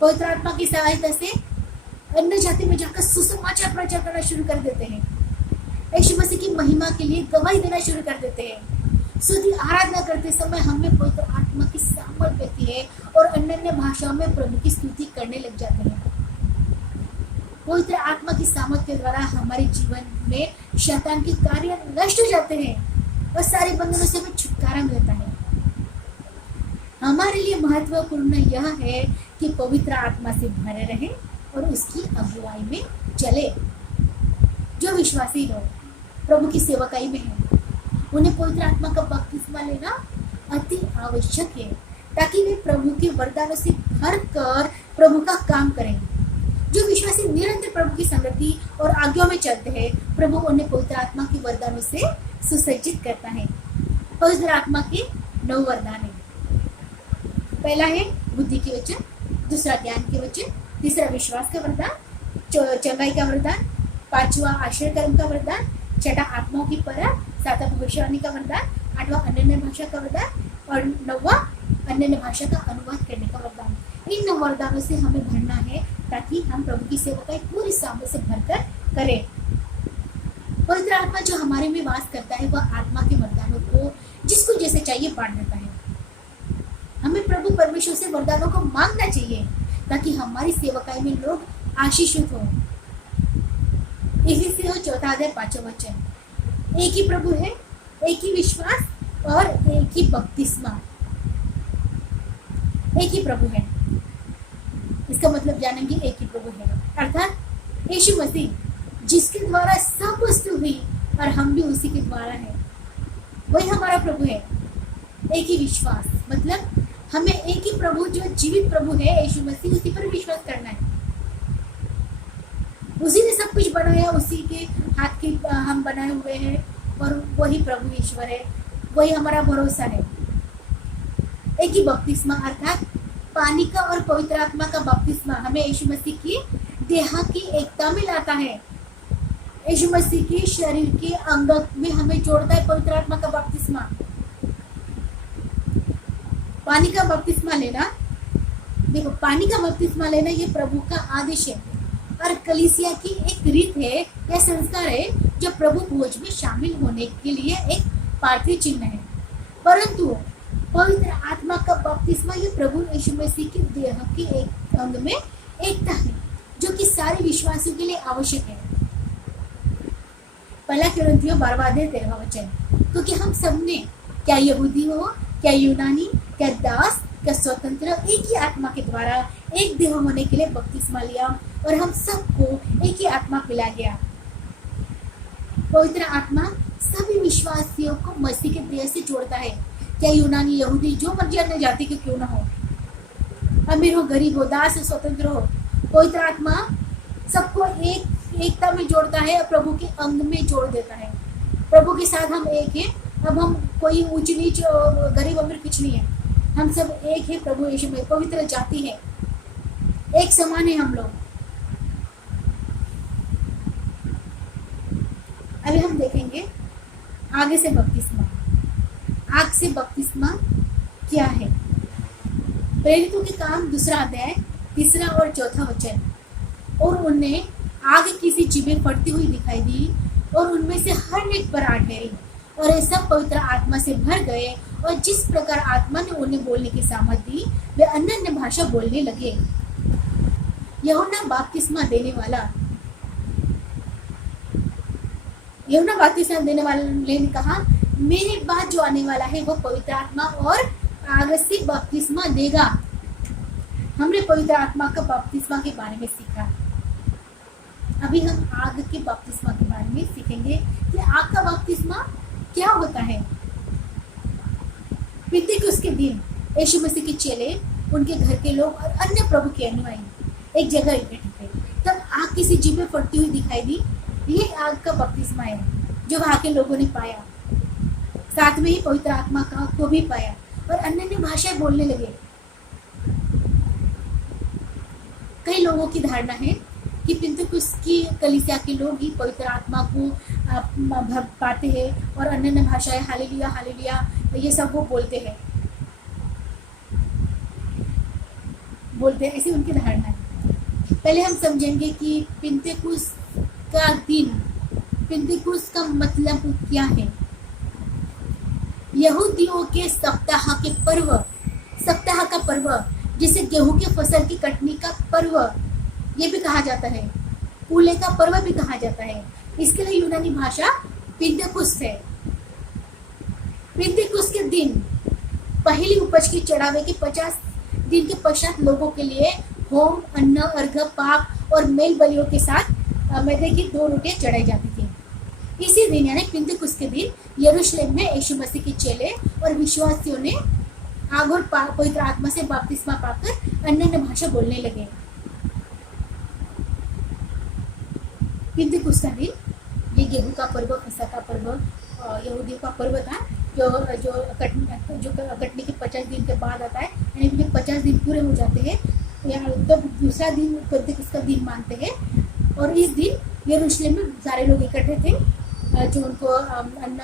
पवित्र आत्मा की सहायता से अन्य जाति में जाकर सुसमाचार प्रचार करना शुरू कर देते हैं। यीशु मसीह की महिमा के लिए गवाही देना शुरू कर देते हैं। स्तुति आराधना करते समय हमें पवित्र आत्मा की सामर्थ देती है और अन्य भाषाओं में प्रभु की स्तुति करने लग जाते हैं। पवित्र आत्मा की सामर्थ के द्वारा हमारे जीवन में शैतान के कार्य नष्ट हो जाते हैं और सारे बंधनों से हमें छुटकारा मिलता है। हमारे लिए महत्वपूर्ण यह है कि पवित्र आत्मा से भरे रहें और उसकी अगुवाई में चले। जो विश्वासी लोग प्रभु की सेवकाई में हैं, उन्हें पवित्र आत्मा का बपतिस्मा लेना अति आवश्यक है, ताकि वे प्रभु के वरदानों से भर कर प्रभु का काम करें। जो विश्वासी निरंतर प्रभु की संगति और आज्ञाओं में चलते हैं, प्रभु उन्हें पवित्र आत्मा के वरदानों से सुसज्जित करता है। पवित्र आत्मा के 9 वरदान है। पहला है बुद्धि के वचन, दूसरा ज्ञान के वचन, तीसरा विश्वास का वरदान, चंगाई का वरदान, पांचवा आश्रय कर्म का वरदान, छठा आत्माओं की परख, सातवां भविष्यवाणी का वरदान, आठवां अन्य भाषा का वरदान और 9वां अन्य भाषा का अनुवाद करने का वरदान। इन 9 वरदानों से हमें भरना है ताकि हम प्रभु की सेवा का पूरी सामर्थ्य से भरकर करें। पवित्र आत्मा जो हमारे में वास करता है, वह आत्मा के वरदानों को जिसको जैसे चाहिए बांट देता है। हमें प्रभु परमेश्वर से वरदानों को मांगना चाहिए ताकि हमारी सेवकाई में लोग आशीषित हों। इसी से हो 4 अध्याय 5वां वचन, एक ही प्रभु है, एक ही विश्वास और एक ही बपतिस्मा। एक ही प्रभु है। इसका मतलब जानेंगे एक ही प्रभु है, अर्थात यीशु मसीह जिसके द्वारा सब वस्तु हुई और हम भी उसी के द्वारा है, वही हमारा प्रभु है। एक ही विश्वास, मतलब हमें एक ही प्रभु जो जीवित प्रभु है यीशु मसीह, उसी पर विश्वास करना है। उसी ने सब कुछ बनाया, उसी के हाथ के हम बनाए हुए हैं और वही प्रभु ईश्वर है, वही हमारा भरोसा है। एक ही बपतिस्मा अर्थात पानी का और पवित्र आत्मा का बपतिस्मा हमें यीशु मसीह की देह की एकता में लाता है। यीशु मसीह के शरीर के अंग में हमें जोड़ता है पवित्र आत्मा का बपतिस्मा। पानी का बपतिस्मा लेना, देखो पानी का बपतिस्मा लेना ये प्रभु का आदेश है और कलीसिया की एक रीत है या संस्कार है जो प्रभु भोज में शामिल होने के लिए एक पार्थिव चिन्ह है। परंतु पवित्र आत्मा का बपतिस्मा ये प्रभु यीशु मसीह के देह के एक अंग में एकता है जो कि सारे विश्वासियों के लिए आवश्यक है। पहला कुरिन्थियों 12:13 क्योंकि हम सब ने, क्या यहूदी हो, क्या यूनानी, क्या दास, क्या स्वतंत्र, एक ही आत्मा के द्वारा एक देह होने के लिए बपतिस्मा लिया और हम सबको एक ही आत्मा पिला गया। पवित्र आत्मा सभी विश्वासियों को मसीह के देह से जोड़ता है, क्या यूनानी, यहूदी, जो मर्जी अन्य जाति के क्यों ना हो, अमीर हो, गरीब हो, दास हो, स्वतंत्र हो, पवित्र आत्मा सबको एकता में जोड़ता है और प्रभु के अंग में जोड़ देता है। प्रभु के साथ हम एक हैं। अब हम कोई ऊंच नीच, गरीब अमीर कुछ नहीं है, हम सब एक है प्रभु यीशु में, पवित्र जाति है, एक समान है हम लोग। अभी हम देखेंगे आगे से बपतिस्मा। आग से बपतिस्मा क्या है? प्रेरितों के काम 2 अध्याय 3 और 4 वचन। और उन्हें आग की सी जीभें फटती हुई दिखाई दी और उनमें से हर एक पर आ ठहरी और ये सब पवित्र आत्मा से भर गए और जिस प्रकार आत्मा ने उन्हें बोलने की सामर्थ दी वे अन्य भाषा बोलने लगे। यूहन्ना बपतिस्मा देने वाले ने कहा, मेरे बाद जो आने वाला है वो पवित्र आत्मा और आग से बपतिस्मा देगा। हमने पवित्र आत्मा का बपतिस्मा के बारे में सीखा। अभी हम आग के बपतिस्मा के बारे में सीखेंगे कि आग का बपतिस्मा क्या होता है। पिन्तेकुस्त के दिन यीशु मसीह के चेले, उनके घर के लोग और अन्य प्रभु के अनुयायी एक जगह इकट्ठे थे। तब आग की सी जीभें फटती हुई दिखाई दी। ये आग का बपतिस्मा है जो वहां के लोगों ने पाया, साथ में ही पवित्र आत्मा को भी पाया और अन्य भाषाएं बोलने लगे। कई लोगों की धारणा है कि पिन्तेकुस्त की कलीसिया के लोग ही पवित्र आत्मा को पाते हैं और अन्य भाषाएं हालेलुया हालेलुया ये सब वो बोलते हैं, ऐसी उनकी धारणा है। पहले हम समझेंगे कि पिन्तेकुस्त का मतलब क्या है। यहूदियों के सप्ताह का पर्व जिसे गेहूं के फसल की कटनी का पर्व ये भी कहा जाता है, पूले का पर्व भी कहा जाता है। इसके लिए यूनानी भाषा पिन्तेकुस्त है। पिन्तेकुस्त के दिन पहली उपज की चढ़ावे के 50 दिन के पश्चात लोगों के लिए होम, अन्न, अर्घ, पाप और मेल बलियों के साथ मैदे की 2 रोटियां चढ़ाई जाती थी। इसी दिन यानी पिन्तेकुस्त के दिन यरूशलेम में यीशु मसीह के चेले और विश्वासियों ने आग और पवित्र आत्मा से बपतिस्मा पाकर अन्य भाषा बोलने लगे। पिन्तेकुस्त का दिन ये गेहूं का पर्व, फसह का पर्व यहूदियों का पर्व था जो कटने के 50 दिन के बाद आता है। यानी जब 50 दिन पूरे हो जाते हैं तब दूसरा दिन पिन्तेकुस्त का दिन मानते हैं। और इस दिन यरूशलेम में सारे लोग इकट्ठे थे जो उनको अन्न,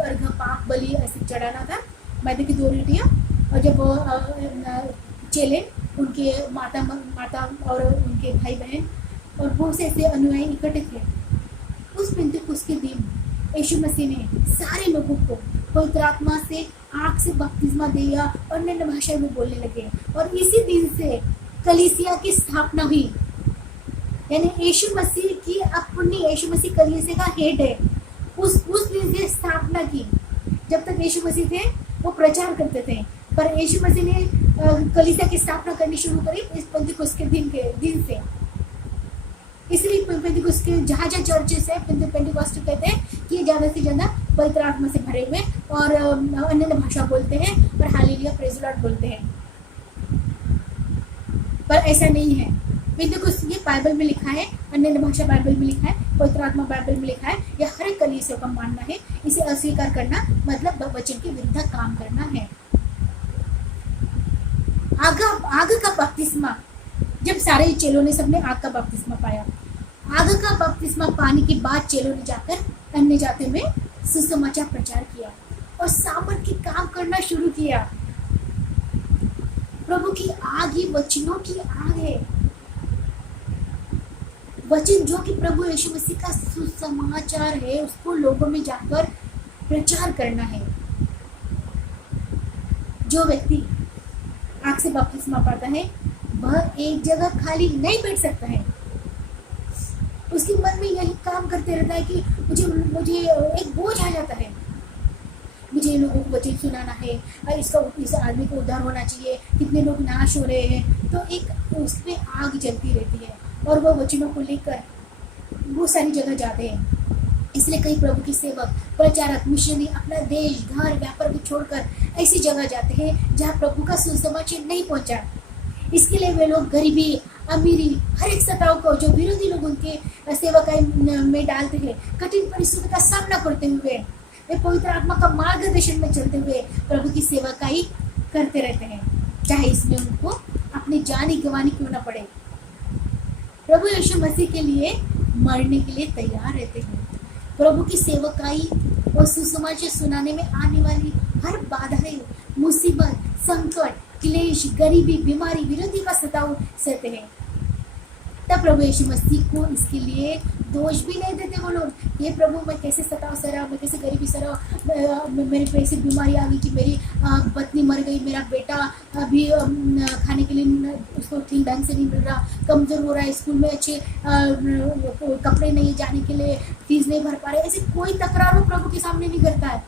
अर्घ, पाप, बलि ऐसे चढ़ाना था, मैदे की 2 रोटियाँ। और जब चेले, उनके माता और उनके भाई बहन और बहुत से ऐसे अनुयायी इकट्ठे थे, उस पिन्तेकुस्त के दिन यीशु मसीह ने सारे लोगों को पवित्र आत्मा से आग से बपतिस्मा दिया और अन्य भाषा में बोलने लगे। और इसी दिन से कलीसिया की स्थापना हुई। यानी यीशु मसीह कलीसिया का हेड है। उस दिन से स्थापना की। जब तक यीशु मसीह थे वो प्रचार करते थे, पर यीशु मसीह ने कलीसिया की स्थापना करनी शुरू करी इस पेंतिकुस्त के दिन से। इसलिए पेंतिकुस्त के जहाँ चर्चेस है पेंतिकोस्ट कहते हैं कि ज़्यादा से ज़्यादा पवित्र आत्मा से भरे हुए और अन्य भाषा बोलते हैं और हालेलुया प्रेज़ द लॉर्ड बोलते हैं। पर ऐसा नहीं है। पेंतिकुस्त ये बाइबल में लिखा है, अन्य भाषा बाइबल में लिखा है, पवित्र आत्मा बाइबल में लिखा है। यह हर एक कलीसिया का मानना है। इसे अस्वीकार करना मतलब वचन के विरुद्ध काम करना है। आग का बपतिस्मा, जब सारे चेलों ने सबने आग का बपतिस्मा पाया, आग का बपतिस्मा पाने के बाद चेलों ने जाकर अन्य जातियों में सुसमाचार प्रचार किया और सामर्थ के काम करना शुरू किया। प्रभु की आग ही वचनों की आग है। वचन जो कि प्रभु यीशु मसीह का सुसमाचार है, उसको लोगों में जाकर प्रचार करना है। जो व्यक्ति आग से बपतिस्मा पाता है वह एक जगह खाली नहीं बैठ सकता है। उसके मन में यही काम करते रहता है कि मुझे एक बोझ आ जाता है, मुझे लोगों को वचन सुनाना है, इस आदमी को उद्धार होना चाहिए, कितने लोग नाश हो रहे हैं। तो एक उसमें आग जलती रहती है और वह वचनों को लेकर बहुत सारी जगह जाते हैं। इसलिए कई प्रभु के सेवक, प्रचारक, मिशनरी अपना देश, घर, व्यापार को छोड़कर ऐसी जगह जाते हैं जहाँ प्रभु का सुसमाचार नहीं पहुँचा। इसके लिए वे लोग गरीबी, अमीरी, हर एक सताव को जो विरोधी लोग उनके सेवकाई में डालते हैं, कठिन परिस्थितियों का सामना करते हुए, वे पवित्र आत्मा का मार्गदर्शन में चलते हुए प्रभु की सेवकाई करते रहते हैं, चाहे इसमें उनको अपनी जान ही गंवानी क्यों ना पड़े। प्रभु यीशु मसीह के लिए मरने के लिए तैयार रहते हैं। प्रभु की सेवकाई और सुसमाचार सुनाने में आने वाली हर बाधाएं, मुसीबत, संकट, क्लेश, गरीबी, बीमारी, विरोधी का सताव सहते हैं। तब प्रभु यीशु मसीह को इसके लिए दोष भी नहीं देते वो लोग। ये प्रभु मैं कैसे सताव सह रहा हूँ, मैं कैसे गरीबी सह रहा हूँ, मेरे पे ऐसी बीमारी आ गई कि मेरी पत्नी मर गई, मेरा बेटा अभी खाने के लिए उसको ठीक ढंग से नहीं मिल रहा, कमज़ोर हो रहा है, स्कूल में अच्छे कपड़े नहीं, जाने के लिए फीस नहीं भर पा रहे। ऐसी कोई तकरार वो प्रभु के सामने नहीं करता है।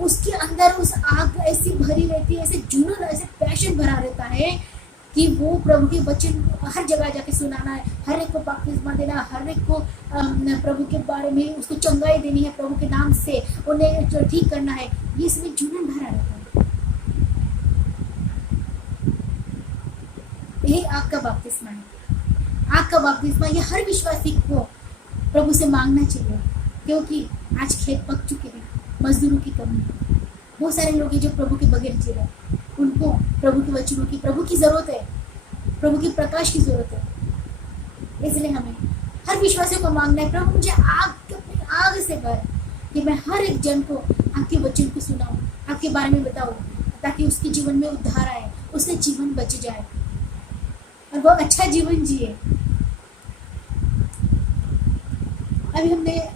उसके अंदर उस आग ऐसी भरी रहती है, ऐसे जुनून, ऐसे पैशन भरा रहता है कि वो प्रभु के वचन हर जगह जाके सुनाना है, हर एक को बपतिस्मा देना, हर एक को प्रभु के बारे में उसको चंगाई देनी है, प्रभु के नाम से उन्हें जो ठीक करना है। ये इसमें जुनून भरा रहता है। यही आग का बपतिस्मा है। आग का बपतिस्मा ये हर विश्वासी को प्रभु से मांगना चाहिए, क्योंकि आज खेत पक चुके हैं, मजदूरों की कमी है, बहुत सारे लोग हैं जो प्रभु के बगैर जी रहे हैं। उनको प्रभु के वचनों की, प्रभु की ज़रूरत है, प्रभु के प्रकाश की ज़रूरत है। इसलिए हमें हर विश्वासियों को मांगना है, प्रभु मुझे अपनी आग से भर कि मैं हर एक जन को आपके वचन को सुनाऊं, आपके बारे में बताऊं, ताकि उसके जीवन में उद्धार आए, उसका जीवन बच जाए और वो अच्छा जीवन जिए। अभी हमने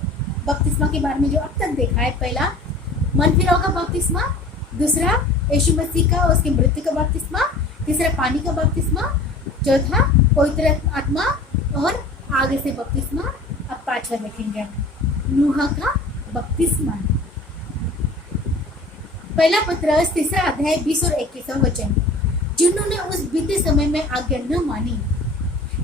बपतिस्मा के बारे में जो अब तक देखा है, पहला मन फिराव का बपतिस्मा, दूसरा यीशु मसीह का उसके मृत्यु का बपतिस्मा, तीसरा पानी का बपतिस्मा, चौथा पवित्र आत्मा और आगे से बपतिस्मा। अब पांचवा देखेंगे नूह का बपतिस्मा। पहला पत्रस तीसरा अध्याय 20 और 21 वचन। जिन्होंने उस बीते समय में आज्ञा न मानी,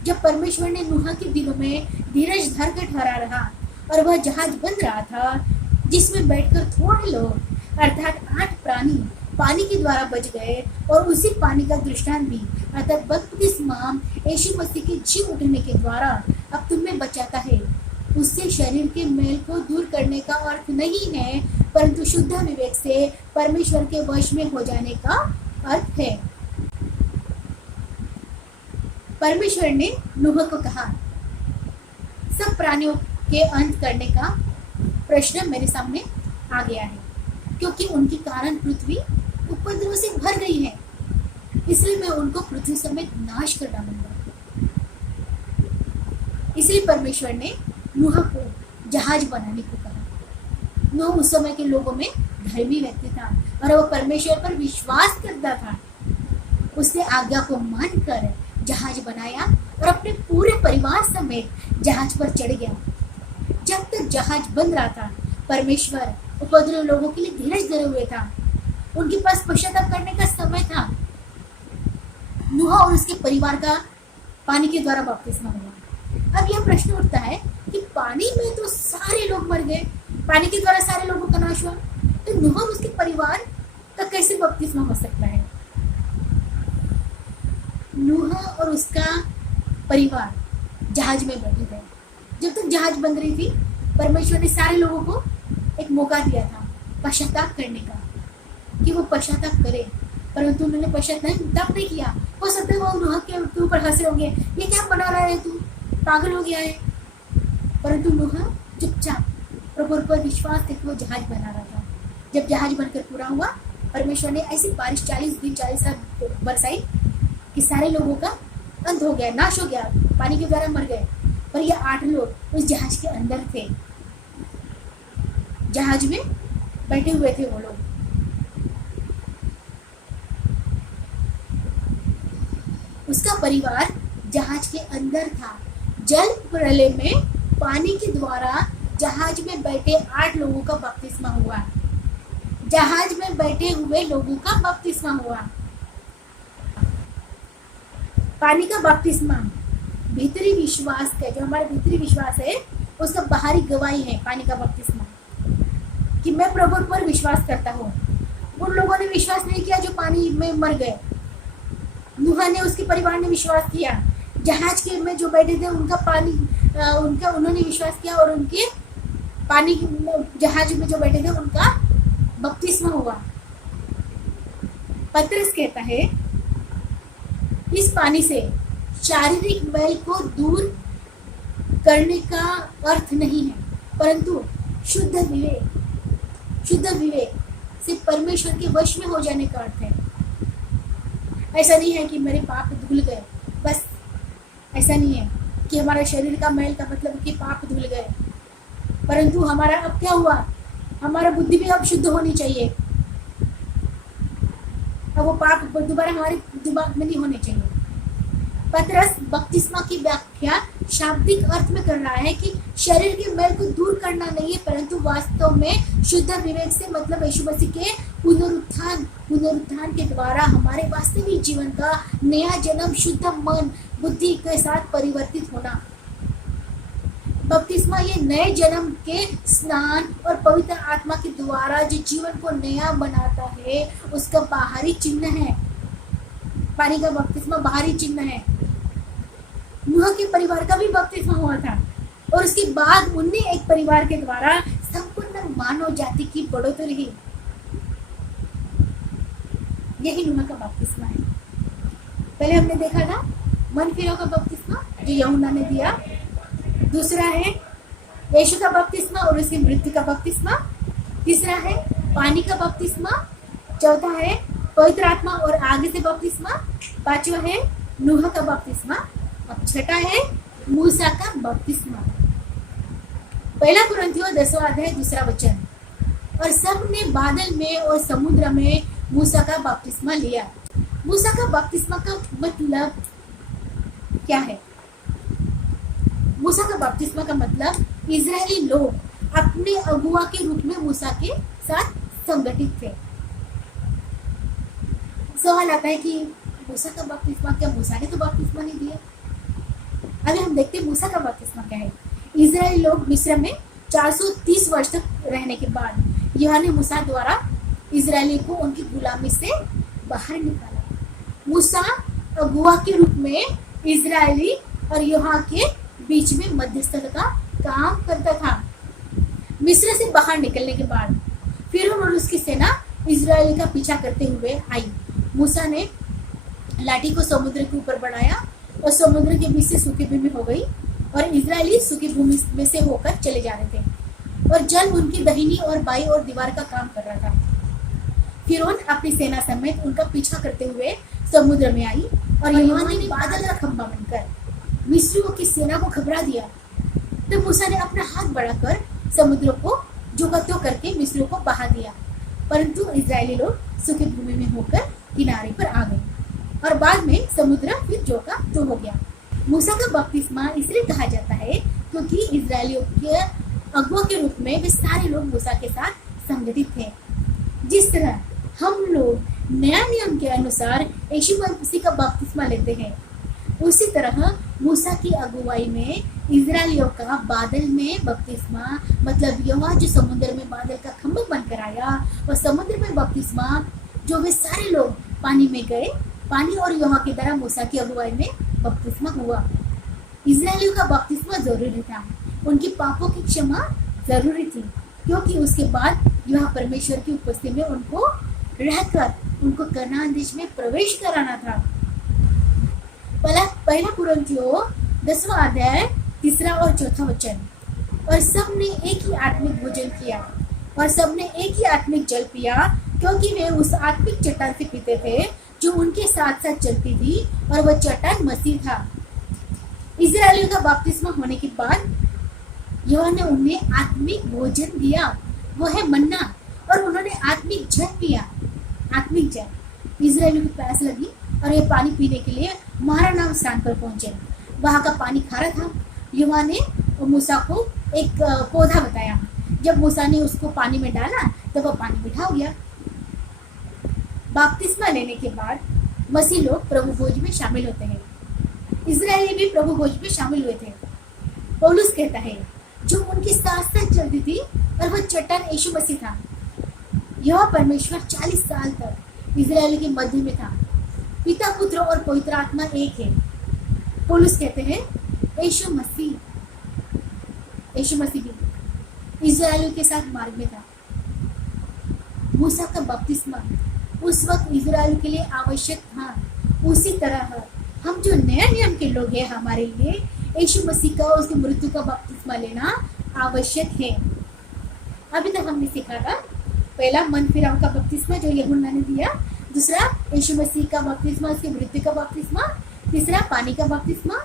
जब परमेश्वर ने नूह के दिनों में धीरज धर कर ठहरा रहा और वह जहाज बन रहा था, जिसमें बैठकर थोड़े लोग अर्थात 8 प्राणी पानी के द्वारा बच गए, और उसी पानी का दृष्टांत भी अर्थात बपतिस्मा यीशु मसीह के जी उठने के द्वारा अब तुम्हें बचाता है। उससे शरीर के मैल को दूर करने का अर्थ नहीं है, परंतु शुद्ध विवेक से परमेश्वर के वश में हो जाने का अर्थ है। परमेश्वर ने नूह को कहा, सब प्राणियों के अंत करने का प्रश्न मेरे सामने आ गया है, क्योंकि उनके कारण पृथ्वी उपद्रव से भर गई है, इसलिए मैं उनको पृथ्वी समेत नाश कर डालूंगा। इसलिए परमेश्वर ने नूह को जहाज बनाने को कहा। नूह उस समय के लोगों में धर्मी व्यक्ति था और वह परमेश्वर पर विश्वास करता था। उसने आज्ञा को मानकर जहाज बनाया और अपने पूरे परिवार समेत जहाज पर चढ़ गया। जब तक जहाज बन रहा था, परमेश्वर उपद्रवी लोगों के लिए धीरज धरे हुए था। उनके पास पश्चाताप करने का समय था, नूह और उसके परिवार का पानी के द्वारा बपतिस्मा हुआ। अब यह प्रश्न उठता है कि पानी में तो सारे लोग मर गए, पानी के द्वारा सारे लोगों का नाश हुआ, तो नूह और उसके परिवार का कैसे बपतिस्मा हो सकता है? नूह और उसका परिवार जहाज में बैठे थे। जब तक जहाज बन रही थी, परमेश्वर ने सारे लोगों को एक मौका दिया था पश्चाताप करने का, कि वो पश्चाताप करे, परंतु उन्होंने पश्चाताप नहीं किया। हो सकता है वो नूह के ऊपर हंसे होंगे, ये क्या बना रहा है, तू पागल हो गया है। परंतु नूह चुपचाप प्रभु पर विश्वास करके वो जहाज बना रहा था। जब जहाज बनकर पूरा हुआ, परमेश्वर ने ऐसी बारिश 40 दिन 40 रात बरसाई कि सारे लोगों का अंत हो गया, नाश हो गया, पानी के द्वारा मर गए। पर ये 8 लोग उस जहाज के अंदर थे, जहाज में बैठे हुए थे वो लोग। उसका परिवार जहाज के अंदर था। जल प्रलय में पानी के द्वारा जहाज में बैठे 8 लोगों का बपतिस्मा हुआ। जहाज में बैठे हुए लोगों का बपतिस्मा हुआ। पानी का बपतिस्मा भीतरी विश्वास का, जो हमारा भीतरी विश्वास है उसका बाहरी गवाही है। पानी का बपतिस्मा कि मैं प्रभु पर विश्वास करता हूँ। उन लोगों ने विश्वास नहीं किया जो पानी में मर गए। नूह ने, उसके परिवार ने विश्वास किया। जहाज के में जो बैठे थे उन्होंने विश्वास किया और उनके पानी जहाज में जो बैठे थे उनका बपतिस्मा हुआ। पतरस कहता है इस पानी से शारीरिक मैल को दूर करने का अर्थ नहीं है, परंतु शुद्ध विवेक से परमेश्वर के वश में हो जाने का अर्थ है। ऐसा नहीं है कि मेरे पाप धुल गए, बस ऐसा नहीं है कि हमारा शरीर का मैल का मतलब कि पाप धुल गए, परंतु हमारा अब क्या हुआ, हमारा बुद्धि भी अब शुद्ध होनी चाहिए। अब वो पाप दोबारा हमारे दिमाग में नहीं होने चाहिए। पतरस बपतिस्मा की व्याख्या शाब्दिक अर्थ में कर रहा है कि शरीर के मैल को दूर करना नहीं है, परंतु वास्तव में शुद्ध विवेक से मतलब यीशु मसीह के पुनरुत्थान के द्वारा हमारे वास्तविक जीवन का नया जन्म, शुद्ध मन बुद्धि के साथ परिवर्तित होना। बपतिस्मा ये नए जन्म के स्नान और पवित्र आत्मा के द्वारा जो जीवन को नया बनाता है उसका बाहरी चिन्ह है। पानी का बपतिस्मा बाहरी चिन्ह है। नूह के परिवार का भी बपतिस्मा हुआ था और उसके बाद उनने एक परिवार के द्वारा संपूर्ण मानव जाति की बढ़ोतरी हुई। यही नूह का बपतिस्मा है। पहले हमने देखा था मन फिरौं का बपतिस्मा जो यूहन्ना ने दिया। दूसरा है यीशु का बपतिस्मा और उसकी मृत्यु का बपतिस्मा। तीसरा है पानी का बपतिस्मा। चौथा है पवित्र आत्मा और आग से बपतिस्मा। पांचवा है नूह का बपतिस्मा। अब छठा है मूसा का बपतिस्मा। पहला कुरिन्थियों 10वां अध्याय 2 वचन। और सब ने बादल में और समुद्र में मूसा का बपतिस्मा लिया। मूसा का बपतिस्मा का मतलब क्या है? मूसा का बपतिस्मा का मतलब इजरायली लोग अपने अगुआ के रूप में मूसा के साथ संगठित थे। सवाल आता है कि मूसा का बपतिस्मा, क्या मूसा ने तो बपतिस्मा नहीं दिया? अभी हम देखते हैं मूसा का बपतिस्मा क्या है। इजरायली लोग मिस्र में 430 वर्ष तक रहने के बाद यहोवा ने मूसा द्वारा इजरायली को उनकी गुलामी से बाहर निकाला। मूसा अगुआ के रूप में इजरायली और यहोवा के बीच में मध्यस्थता का काम करता था। मिस्र से बाहर निकलने के बाद फिरौन और उसकी सेना इजरायली का पीछा करते हुए आई। मूसा ने लाठी को समुद्र के ऊपर बढ़ाया और समुद्र के बीच से सूखी भूमि हो गई और इजरायली सूखी भूमि में से होकर चले जा रहे थे और जल उनकी दाहिनी और बाईं ओर दीवार का काम कर रहा था। फिरौन अपनी सेना समेत उनका पीछा करते हुए समुद्र में आई और यहोवा ने बादल का खंभा बनकर मिस्रियों की सेना को घबरा दिया। तब मूसा ने अपना हाथ बढ़ाकर समुद्र को जो का त्यों करके मिस्रियों को बहा दिया, परंतु इजरायली लोग सूखी भूमि में होकर किनारे पर आ गए और बाद में समुद्र फिर जो का त्यों हो गया। मूसा का बपतिस्मा इसलिए कहा जाता है क्योंकि इजरायलियों के अगुआ के रूप में वे सारे लोग मूसा के साथ संगठित थे। जिस तरह हम लोग नया नियम के अनुसार यीशु मसीह का बपतिस्मा लेते हैं। उसी तरह मूसा की अगुवाई में इजरायलियों का बादल में बपतिस्मा, मतलब यहोवा जो समुद्र में बादल का खंभा बनकर आया और समुद्र में बपतिस्मा, जो वे सारे लोग पानी में गए, पानी और यहोवा की तरह मूसा की अगुवाई में बपतिस्मा हुआ। इजरायलियों का बपतिस्मा जरूरी था, उनकी पापों की क्षमा जरूरी थी, क्योंकि उसके बाद यहोवा परमेश्वर की उपस्थिति में उनको रहकर उनको कनान देश में प्रवेश कराना था। पहला कुरिन्थियों 10वां अध्याय 3 और 4 वचन। और सबने एक ही आत्मिक भोजन किया और सबने एक ही आत्मिक जल पिया, क्योंकि वे उस आत्मिक चट्टान से पीते थे जो उनके साथ साथ चलती थी, और वह चट्टान मसीह था। इजरायलियों का बपतिस्मा होने के बाद यहोवा ने उन्हें आत्मिक भोजन दिया, वो है मन्ना, और उन्होंने आत्मिक जल पिया। आत्मिक जल, इजरायलियों की प्यास लगी और ये पानी पीने के लिए मारा नाम स्थान पर पहुंचे। वहां का पानी खारा था। यहोवा ने मूसा को एक पौधा बताया। जब मूसा ने उसको पानी में डाला तो वह पानी मीठा हो गया। बपतिस्मा लेने के बाद मसीह लोग प्रभु भोज में शामिल होते हैं। इजरायली भी प्रभु भोज में शामिल हुए थे। पौलुस कहता है, जो उनके साथ साथ चलती थी और वह चट्टान यीशु मसीह था। यह परमेश्वर 40 साल तक इजरायली के मध्य में था। पिता, पुत्र और पवित्र आत्मा एक है। पौलुस कहते हैं, यीशु मसीह भी इजरायलियों के साथ मार्ग में था। मूसा का बपतिस्मा उस वक्त इजरायल के लिए आवश्यक था। उसी तरह हम जो नया नियम के लोग हैं, हमारे लिए यीशु मसीह का उसकी मृत्यु का बपतिस्मा लेना आवश्यक है। अभी तक हमने सीखा था, पहला मन फिराव का बपतिस्मा जो यूहन्ना ने दिया, दूसरा यीशु मसीह का बपतिस्मा, उसकी मृत्यु का बपतिस्मा, तीसरा पानी का बपतिस्मा,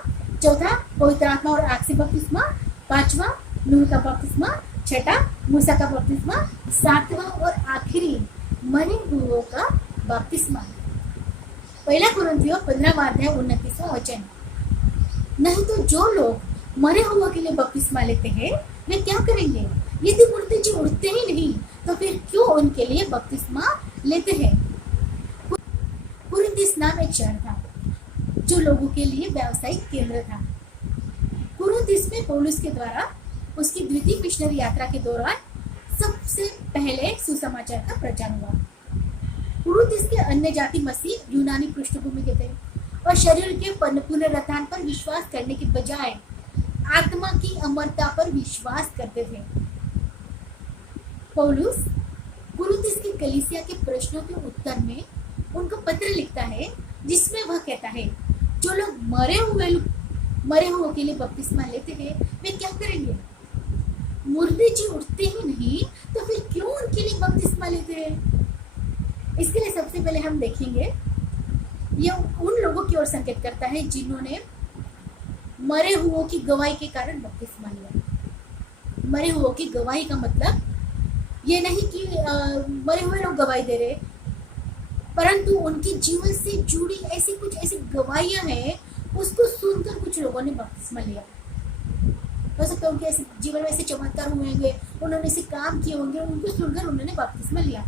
चौथा पवित्र आत्मा और आग से बपतिस्मा, पांचवा नूह का बपतिस्मा, छठा मूसा का बपतिस्मा, सातवां और आखिरी मरे हुओं का बपतिस्मा। पहला कुरिन्थियों 15वां अध्याय 29वां वचन। नहीं तो जो लोग मरे हुओं के लिए बपतिस्मा लेते हैं, वे क्या करेंगे? यदि मुर्दे जी उठते ही नहीं तो फिर क्यों उनके लिए बपतिस्मा लेते हैं? कुरिन्थिस नाम एक शहर था जो लोगों के लिए व्यावसायिक केंद्र था। कुरिन्थिस में पौलुस के द्वारा उसकी द्वितीय मिशनरी यात्रा के दौरान सबसे पहले सुसमाचार का प्रचार हुआ। कुरिन्थिस के अन्य जाति मसीह यूनानी पृष्ठभूमि के थे और शरीर के पुनरुत्थान पर विश्वास करने के बजाय आत्मा की अमरता पर विश्वास करते थे। पौलुस कुरिन्थिस की कलीसिया के प्रश्नों के उत्तर में उनको पत्र लिखता है, जिसमें वह कहता है, जो लोग मरे हुए के लिए बपतिस्मा लेते हैं, वे क्या करेंगे? मुर्दे जी उठते ही नहीं तो फिर क्यों उनके लिए बपतिस्मा लेते हैं? इसके लिए सबसे पहले हम देखेंगे, यह उन लोगों की ओर संकेत करता है जिन्होंने मरे हुओं की गवाही के कारण बपतिस्मा लिया। मरे हुओं की गवाही का मतलब ये नहीं कि मरे हुए लोग गवाही दे रहे, परंतु उनके जीवन से जुड़ी ऐसी गवाहियां हैं, उसको सुनकर कुछ लोगों ने बपतिस्मा लिया। हो सकता है उनके ऐसे जीवन में ऐसे चमत्कार हुए होंगे, उन्होंने ऐसे काम किए होंगे, उनको सुनकर उन्होंने बपतिस्मा लिया।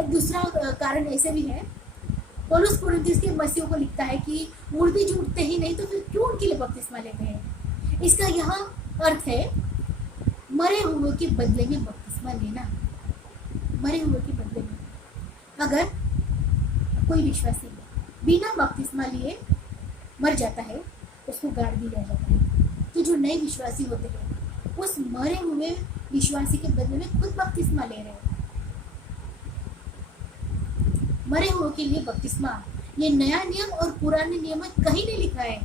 एक दूसरा कारण ऐसे भी है, पौलुस कुरिन्थिस के मसीहों को लिखता है कि मुर्दे जो उठते ही नहीं तो फिर क्यों उनके लिए बपतिस्मा लेते हैं। इसका यहाँ अर्थ है मरे हुए के बदले में बपतिस्मा लेना। मरे हुए के बदले में अगर कोई विश्वासी बिना बपतिस्मा लिए मर जाता है, उसको गाड़ दिया जाता है। तो जो नए विश्वासी होते हैं, उस मरे हुए विश्वासी के बदले में खुद बपतिस्मा ले रहे हैं। मरे हुए के लिए बपतिस्मा, ये नया नियम और पुराने नियम में कहीं नहीं लिखा है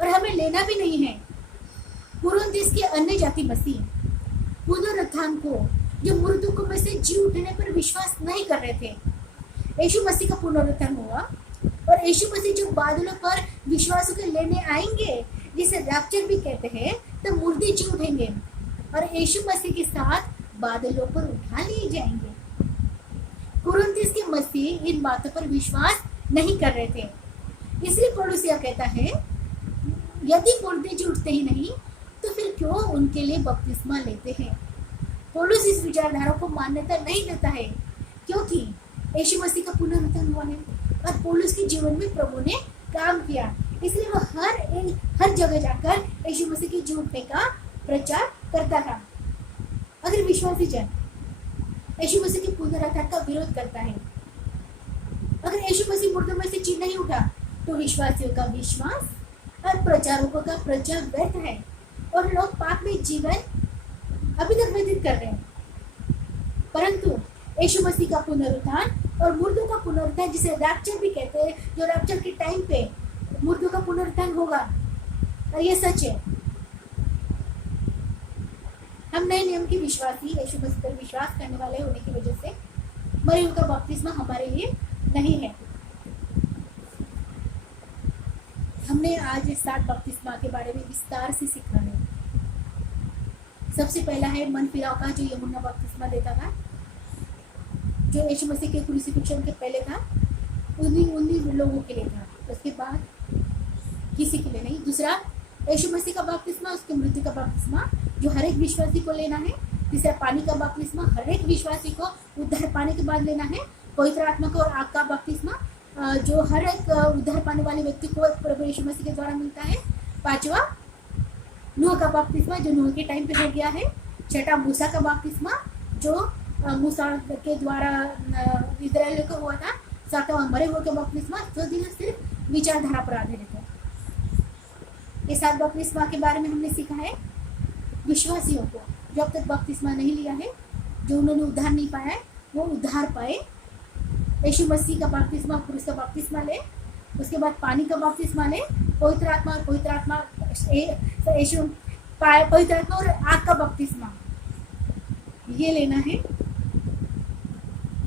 और हमें लेना भी नहीं है। कुरिन्थिस के अन्य जाति मसीह पुनरुत्थान को, जो मृतकों में से जी उठने पर विश्वास नहीं कर रहे थे। यीशु मसीह का पुनरुत्थान हुआ और यीशु मसीह जो बादलों पर विश्वासों के लेने आएंगे, जिसे रैप्चर भी कहते हैं, तो मुर्दे जी उठेंगे और यीशु मसीह के साथ बादलों पर उठा लिए जाएंगे। कुरिन्थिस के मसीह इन बातों पर विश्वास नहीं कर रहे थे, इसलिए पौलुस यह कहता है, यदि मुर्दे जी उठते ही नहीं तो फिर क्यों उनके लिए बपतिस्मा लेते हैं। पौलुस इस विचारधारा को मान्यता नहीं देता है, क्योंकि यीशु मसीह का पुनरुत्थान हुआ है और पौलुस के जीवन में प्रभु ने काम किया, इसलिए वो हर जगह जाकर यीशु मसीह के झूठने का प्रचार करता था। अगर विश्वासी जन यीशु मसीह के पुनरुत्थान का विरोध करता है, अगर यीशु मसीह मुर्दों में से जी नहीं उठा, तो विश्वासियों का विश्वास और प्रचारकों का प्रचार व्यर्थ है और लोग पाप में जीवन अभी तक व्यतीत कर रहे हैं। परंतु यीशु मसीह का पुनरुत्थान और मुर्दों का पुनरुत्थान, जिसे रैप्चर भी कहते हैं, जो रैप्चर के टाइम पे मुर्दों का पुनरुत्थान होगा, और ये सच है। हम नए नियम के विश्वासी यीशु मसीह पर विश्वास करने वाले होने की वजह से मरे हुए का बपतिस्मा हमारे लिए नहीं है। हमने आज 7 बपतिस्मा के बारे में विस्तार से सीखा है। सबसे पहला है मन फिराव का, जो यूहन्ना बपतिस्मा देता था, जो यीशु मसीह के क्रूसिफिक्शन के पहले था, उन्हीं लोगों के लिए था, उसके बाद किसी के लिए नहीं। दूसरा यीशु मसीह का बपतिस्मा, उसकी मृत्यु का बपतिस्मा, जो हर एक विश्वासी को लेना है। तीसरा पानी का बपतिस्मा, हर एक विश्वासी को उद्धार पाने के बाद लेना है। पवित्र आत्मा को और आग का बपतिस्मा, जो हर एक उद्धार पाने वाले व्यक्ति को प्रभु यीशु मसीह के द्वारा मिलता है। पांचवा नूह का बपतिस्मा, जो नूह के टाइम पे हो गया है। छठा मूसा का बपतिस्मा, जो मूसा के द्वारा इजराइल को हुआ था। सातवां मरे हुए का बपतिस्मा, जो दिन सिर्फ विचारधारा पर आधारित है। ये 7 बपतिस्मा के बारे में हमने सीखा है। विश्वासियों को जो अब तक बपतिस्मा नहीं लिया है, जो उन्होंने उद्धार नहीं पाया है, वो उद्धार पाए। यीशु मसीह का बपतिस्मा, क्रूस का बपतिस्मा ले, उसके बाद पानी का बपतिस्मा ले, पवित्र आत्मा और पवित्र आत्मा और आग का बपतिस्मा ये लेना है।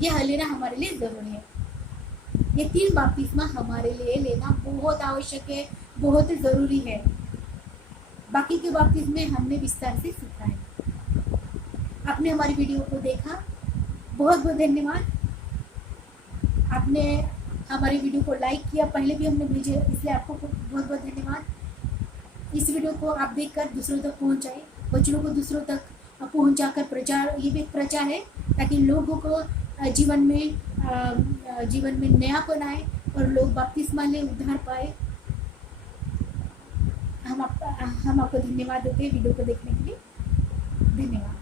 यह लेना हमारे लिए जरूरी है। ये 3 बपतिस्मा हमारे लिए लेना बहुत आवश्यक है, बहुत ही जरूरी है। बाकी के बपतिस्मे हमने विस्तार से सीखा है। आपने हमारी वीडियो को देखा, बहुत बहुत धन्यवाद। आपने हमारी वीडियो को लाइक किया, पहले भी हमने भेजे, इसलिए आपको बहुत बहुत धन्यवाद। इस वीडियो को आप देखकर दूसरों तक पहुंचाएं, वचनों को दूसरों तक पहुंचाकर प्रचार, ये भी एक प्रचार है, ताकि लोगों को जीवन में नयापन आए और लोग बपतिस्मा ले, उद्धार पाए। हम आपको धन्यवाद देते हैं वीडियो को देखने के लिए। धन्यवाद।